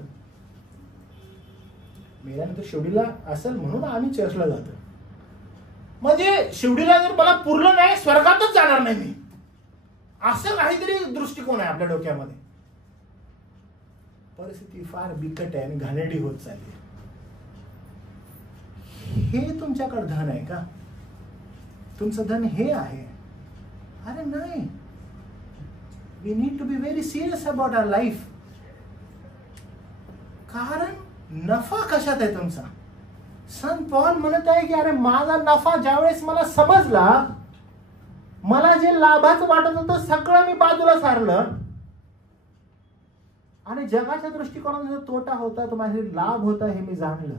मेल्यानंतर शिवडीला असेल म्हणून आम्ही चर्चला जातो. म्हणजे शिवडीला जर मला पुरलं नाही, स्वर्गातच जाणार नाही मी, असं काहीतरी दृष्टिकोन आहे आपल्या डोक्यामध्ये. परिस्थिती फार बिकट आहे आणि घाणेरडी होत चालली. हे तुमच्याकडे धन आहे का? तुमचं धन हे आहे? अरे नाही. We need to be very serious about our life. कारण नफा कशात आहे तुमचा? संत पॉल म्हणत आहे की अरे माझा नफा ज्यावेळेस मला समजला, मला जे लाभाचं वाटत होतं सगळं मी बाजूला सारलं आणि जगाच्या दृष्टिकोनातून जो तोटा होता तो माझा लाभ होता हे मी जाणलं.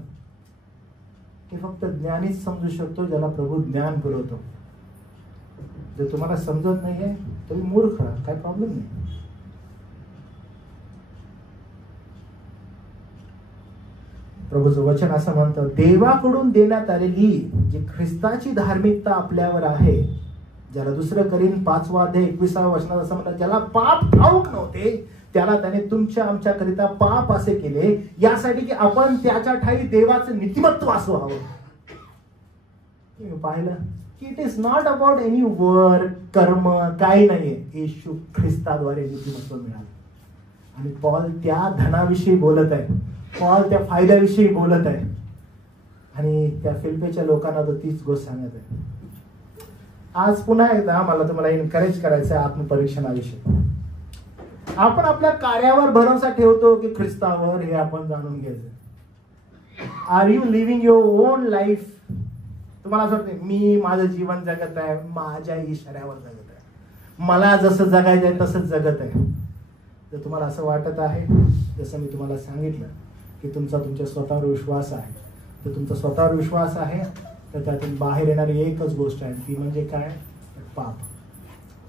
की फक्त ज्ञानीच समजू शकतो ज्याला प्रभू ज्ञान पुरवतो. जर तुम्हाला समजत नाहीये तुम्ही मूर्ख आहात, काही प्रॉब्लेम नाही. प्रभूचं वचन असं म्हणतं, देवाकडून देण्यात आलेली जी ख्रिस्ताची धार्मिकता आपल्यावर आहे, ज्याला दुसरं करीन 5 अध्याय 21 वचनात असं म्हणतात, ज्याला पाप ठाऊक नव्हते त्याला त्याने तुमच्या आमच्याकरिता पाप असे केले, यासाठी की आपण त्याच्या ठाई देवाचं नीतिमत्व असं व्हावं. पाहिलं की it is not about any work, कर्म, काही नाहीये. येशू ख्रिस्ताद्वारे नीतिमत्व मिळालं. आणि पॉल त्या धनाविषयी बोलत आहे, पॉल त्या फायद्याविषयी बोलत आहे आणि त्या फिलिप्पीच्या लोकांना तो तीच गोष्ट सांगत आहे. आज पुन्हा एकदा मला तुम्हाला एनकरेज करायचं आहे आत्मपरीक्षणाविषयी. आपण आपल्या कार्यावर भरोसा ठेवतो की ख्रिस्तावर, हे आपण जाणून घ्यायचं. Are you living your own life? तुम्हाला असं वाटतं मी माझं जीवन जगत आहे, माझ्या इशाऱ्यावर जगत आहे, मला जसं जगायचं आहे तसंच जगत आहे. जर तुम्हाला असं वाटत आहे, जसं मी तुम्हाला सांगितलं की तुमच्या स्वतःवर विश्वास आहे, तर तुमचा स्वतःवर विश्वास आहे तर त्यातून बाहेर येणारी एकच गोष्ट आहे, ती म्हणजे काय? पाप.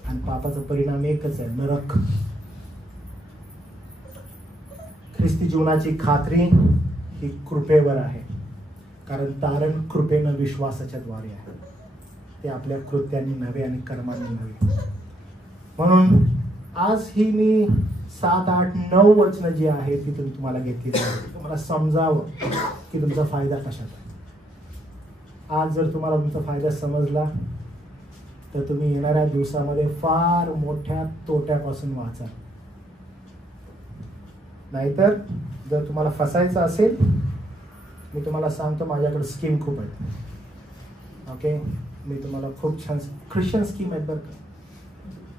आणि पापाचा परिणाम एकच आहे, नरक. ख्रिस्ती जीवनाची खात्री ही कृपेवर आहे, कारण तारण कृपेनं विश्वासाच्या द्वारे आहे. ते आपल्या कृत्यांनी नव्हे आणि कर्मांनी नव्हे. म्हणून आज ही मी 7, 8, 9 वचनं जी आहेत ती तुम्हाला घेतली, तुम्हाला समजावं की तुमचा फायदा कशात आहे. आज जर तुम्हाला तुमचा फायदा समजला तर तुम्ही येणाऱ्या दिवसामध्ये फार मोठ्या तोट्यापासून वाचाल. नाहीतर जर तुम्हाला फसायचं असेल, मी तुम्हाला सांगतो माझ्याकडे स्कीम खूप आहेत. ओके, मी तुम्हाला खूप छान ख्रिश्चन स्कीम आहेत बरं का,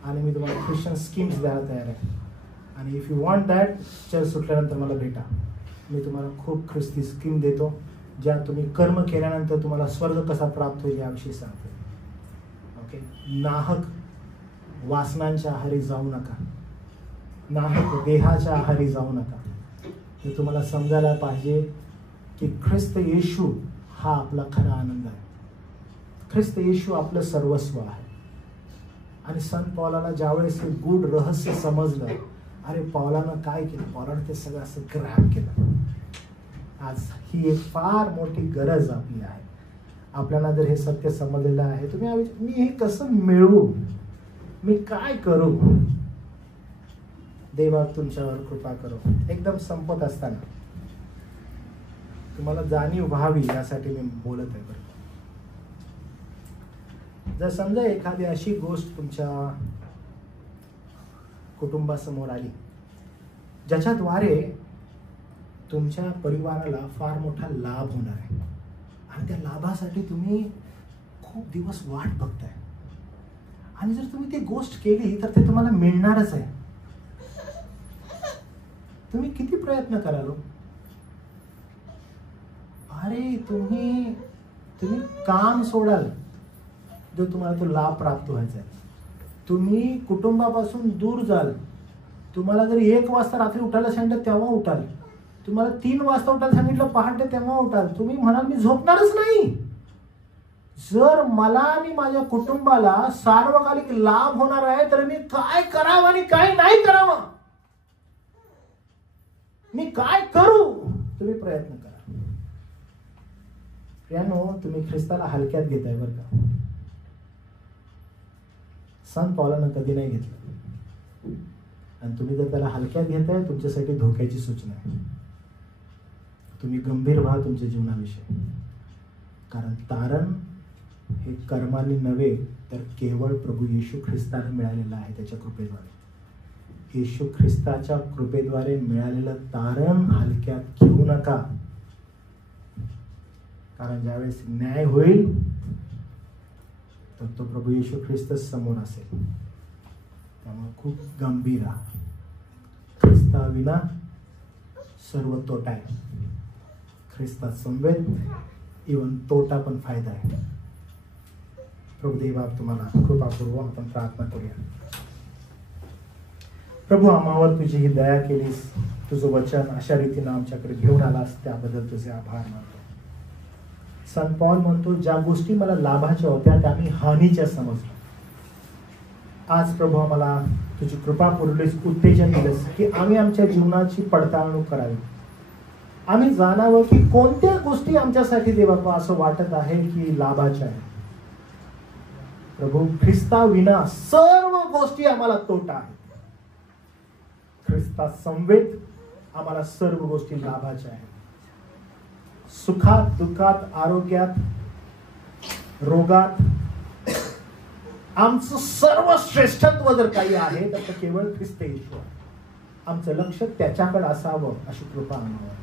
आणि मी तुम्हाला ख्रिश्चन स्कीम्स द्यायला तयार आहे. आणि if you want that, church सुटल्यानंतर मला भेटा, मी तुम्हाला खूप ख्रिस्ती स्कीम देतो, ज्या तुम्ही कर्म केल्यानंतर तुम्हाला स्वर्ग कसा प्राप्त होईल याविषयी सांगतो. ओके, नाहक वासनांच्या आहारी जाऊ नका, नाही देहाच्या आहारी जाऊ नका. हे तुम्हाला समजायला पाहिजे की ख्रिस्त येशू हा आपला खरा आनंद आहे. ख्रिस्त येशू आपलं सर्वस्व आहे. आणि संत पौलाला ज्यावेळेस हे गूढ रहस्य समजलं, अरे पौलानं काय केलं, पौलानं ते सगळं असं ग्रॅब केलं. आज ही एक फार मोठी गरज आपली आहे. आपल्याला जर हे सत्य समजलेलं आहे, तुम्ही मी हे कसं मिळवू, मी काय करू, देवा तुमच्यावर कृपा करो. एकदम संपत असताना तुम्हाला जाणीव व्हावी यासाठी मी बोलत आहे. बरं, जर समजा एखादी अशी गोष्ट तुमच्या कुटुंबासमोर आली ज्याच्याद्वारे तुमच्या परिवाराला फार मोठा लाभ होणार आहे आणि त्या लाभासाठी तुम्ही खूप दिवस वाट बघताय, आणि जर तुम्ही ती गोष्ट केली तर ते तुम्हाला मिळणारच आहे, तुम्ही किती प्रयत्न कराल? अरे तुम्ही काम सोडाल जो तुम्हाला तो लाभ प्राप्त व्हायचा आहे. तुम्ही कुटुंबापासून दूर जाल. तुम्हाला जर 1 वाजता रात्री उठायला सांगितलं तेव्हा उठाल, तुम्हाला 3 वाजता उठायला सांगितलं पहाटे तेव्हा उठाल. तुम्ही म्हणाल मी झोपणारच नाही. जर मला आणि माझ्या कुटुंबाला सार्वकालिक लाभ होणार आहे तर मी काय करावं आणि काय नाही करावं, मी काय करू, तुम्ही प्रयत्न करा. प्रियानो, तुम्ही ख्रिस्ताला हलक्यात घेताय बरं का. संत पौलानं कधी नाही घेतलं, आणि तुम्ही जर त्याला हलक्यात घेताय तुमच्यासाठी धोक्याची सूचना आहे. तुम्ही गंभीर व्हा तुमच्या जीवनाविषयी, कारण तारण हे कर्माने नव्हे तर केवळ प्रभू येशू ख्रिस्ताने मिळालेलं आहे. त्याच्या कृपेद्वारे, येशू ख्रिस्ताच्या कृपेद्वारे मिळालेलं तारण हलक्यात घेऊ नका. कारण ज्यावेळेस न्याय होईल तर तो प्रभू येशू ख्रिस्त समोर असेल. त्यामुळे खूप गंभीर राहा. ख्रिस्ताविना सर्व तोटा आहे, ख्रिस्तात समवेत इवन तोटा पण फायदा आहे. प्रभू देवा तुम्हाला कृपा करू. आपण प्रार्थना करूया. प्रभू, आम्हावर तुझी ही दया केलीस, तुझं वचन अशा रीतीनं आमच्याकडे घेऊन आलास त्याबद्दल तुझे आभार मानतो. संत पौल म्हणतो, ज्या गोष्टी मला लाभाच्या होत्या त्या मी हानीच्या समजल्या. आज प्रभू आम्हाला तुझी कृपा पुरवलीस, उत्तेजन दिलंस की आम्ही आमच्या जीवनाची पडताळणी करावी. आम्ही जाणावं की कोणत्या गोष्टी आमच्यासाठी देवा असं वाटत आहे की लाभाच्या आहे. प्रभू, ख्रिस्ता विना सर्व गोष्टी आम्हाला तोटा आहे. ख्रिस्ता समवेत आम्हाला सर्व गोष्टी लाभाच्या आहेत. सुखात, दुःखात, आरोग्यात, रोगात आमचं सर्व श्रेष्ठत्व जर काही आहे तर ते केवळ ख्रिस्त येशू आहे. आमचं लक्ष त्याच्याकडे असावं अशी कृपा आम्हाला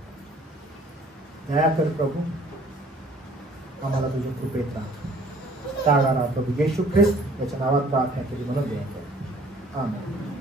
दया कर प्रभू. आम्हाला तुझ्या कृपेत राहा. तारणारा प्रभू येशू ख्रिस्त याच्या नावात प्रार्थना केली म्हणून दया कर. आमेन.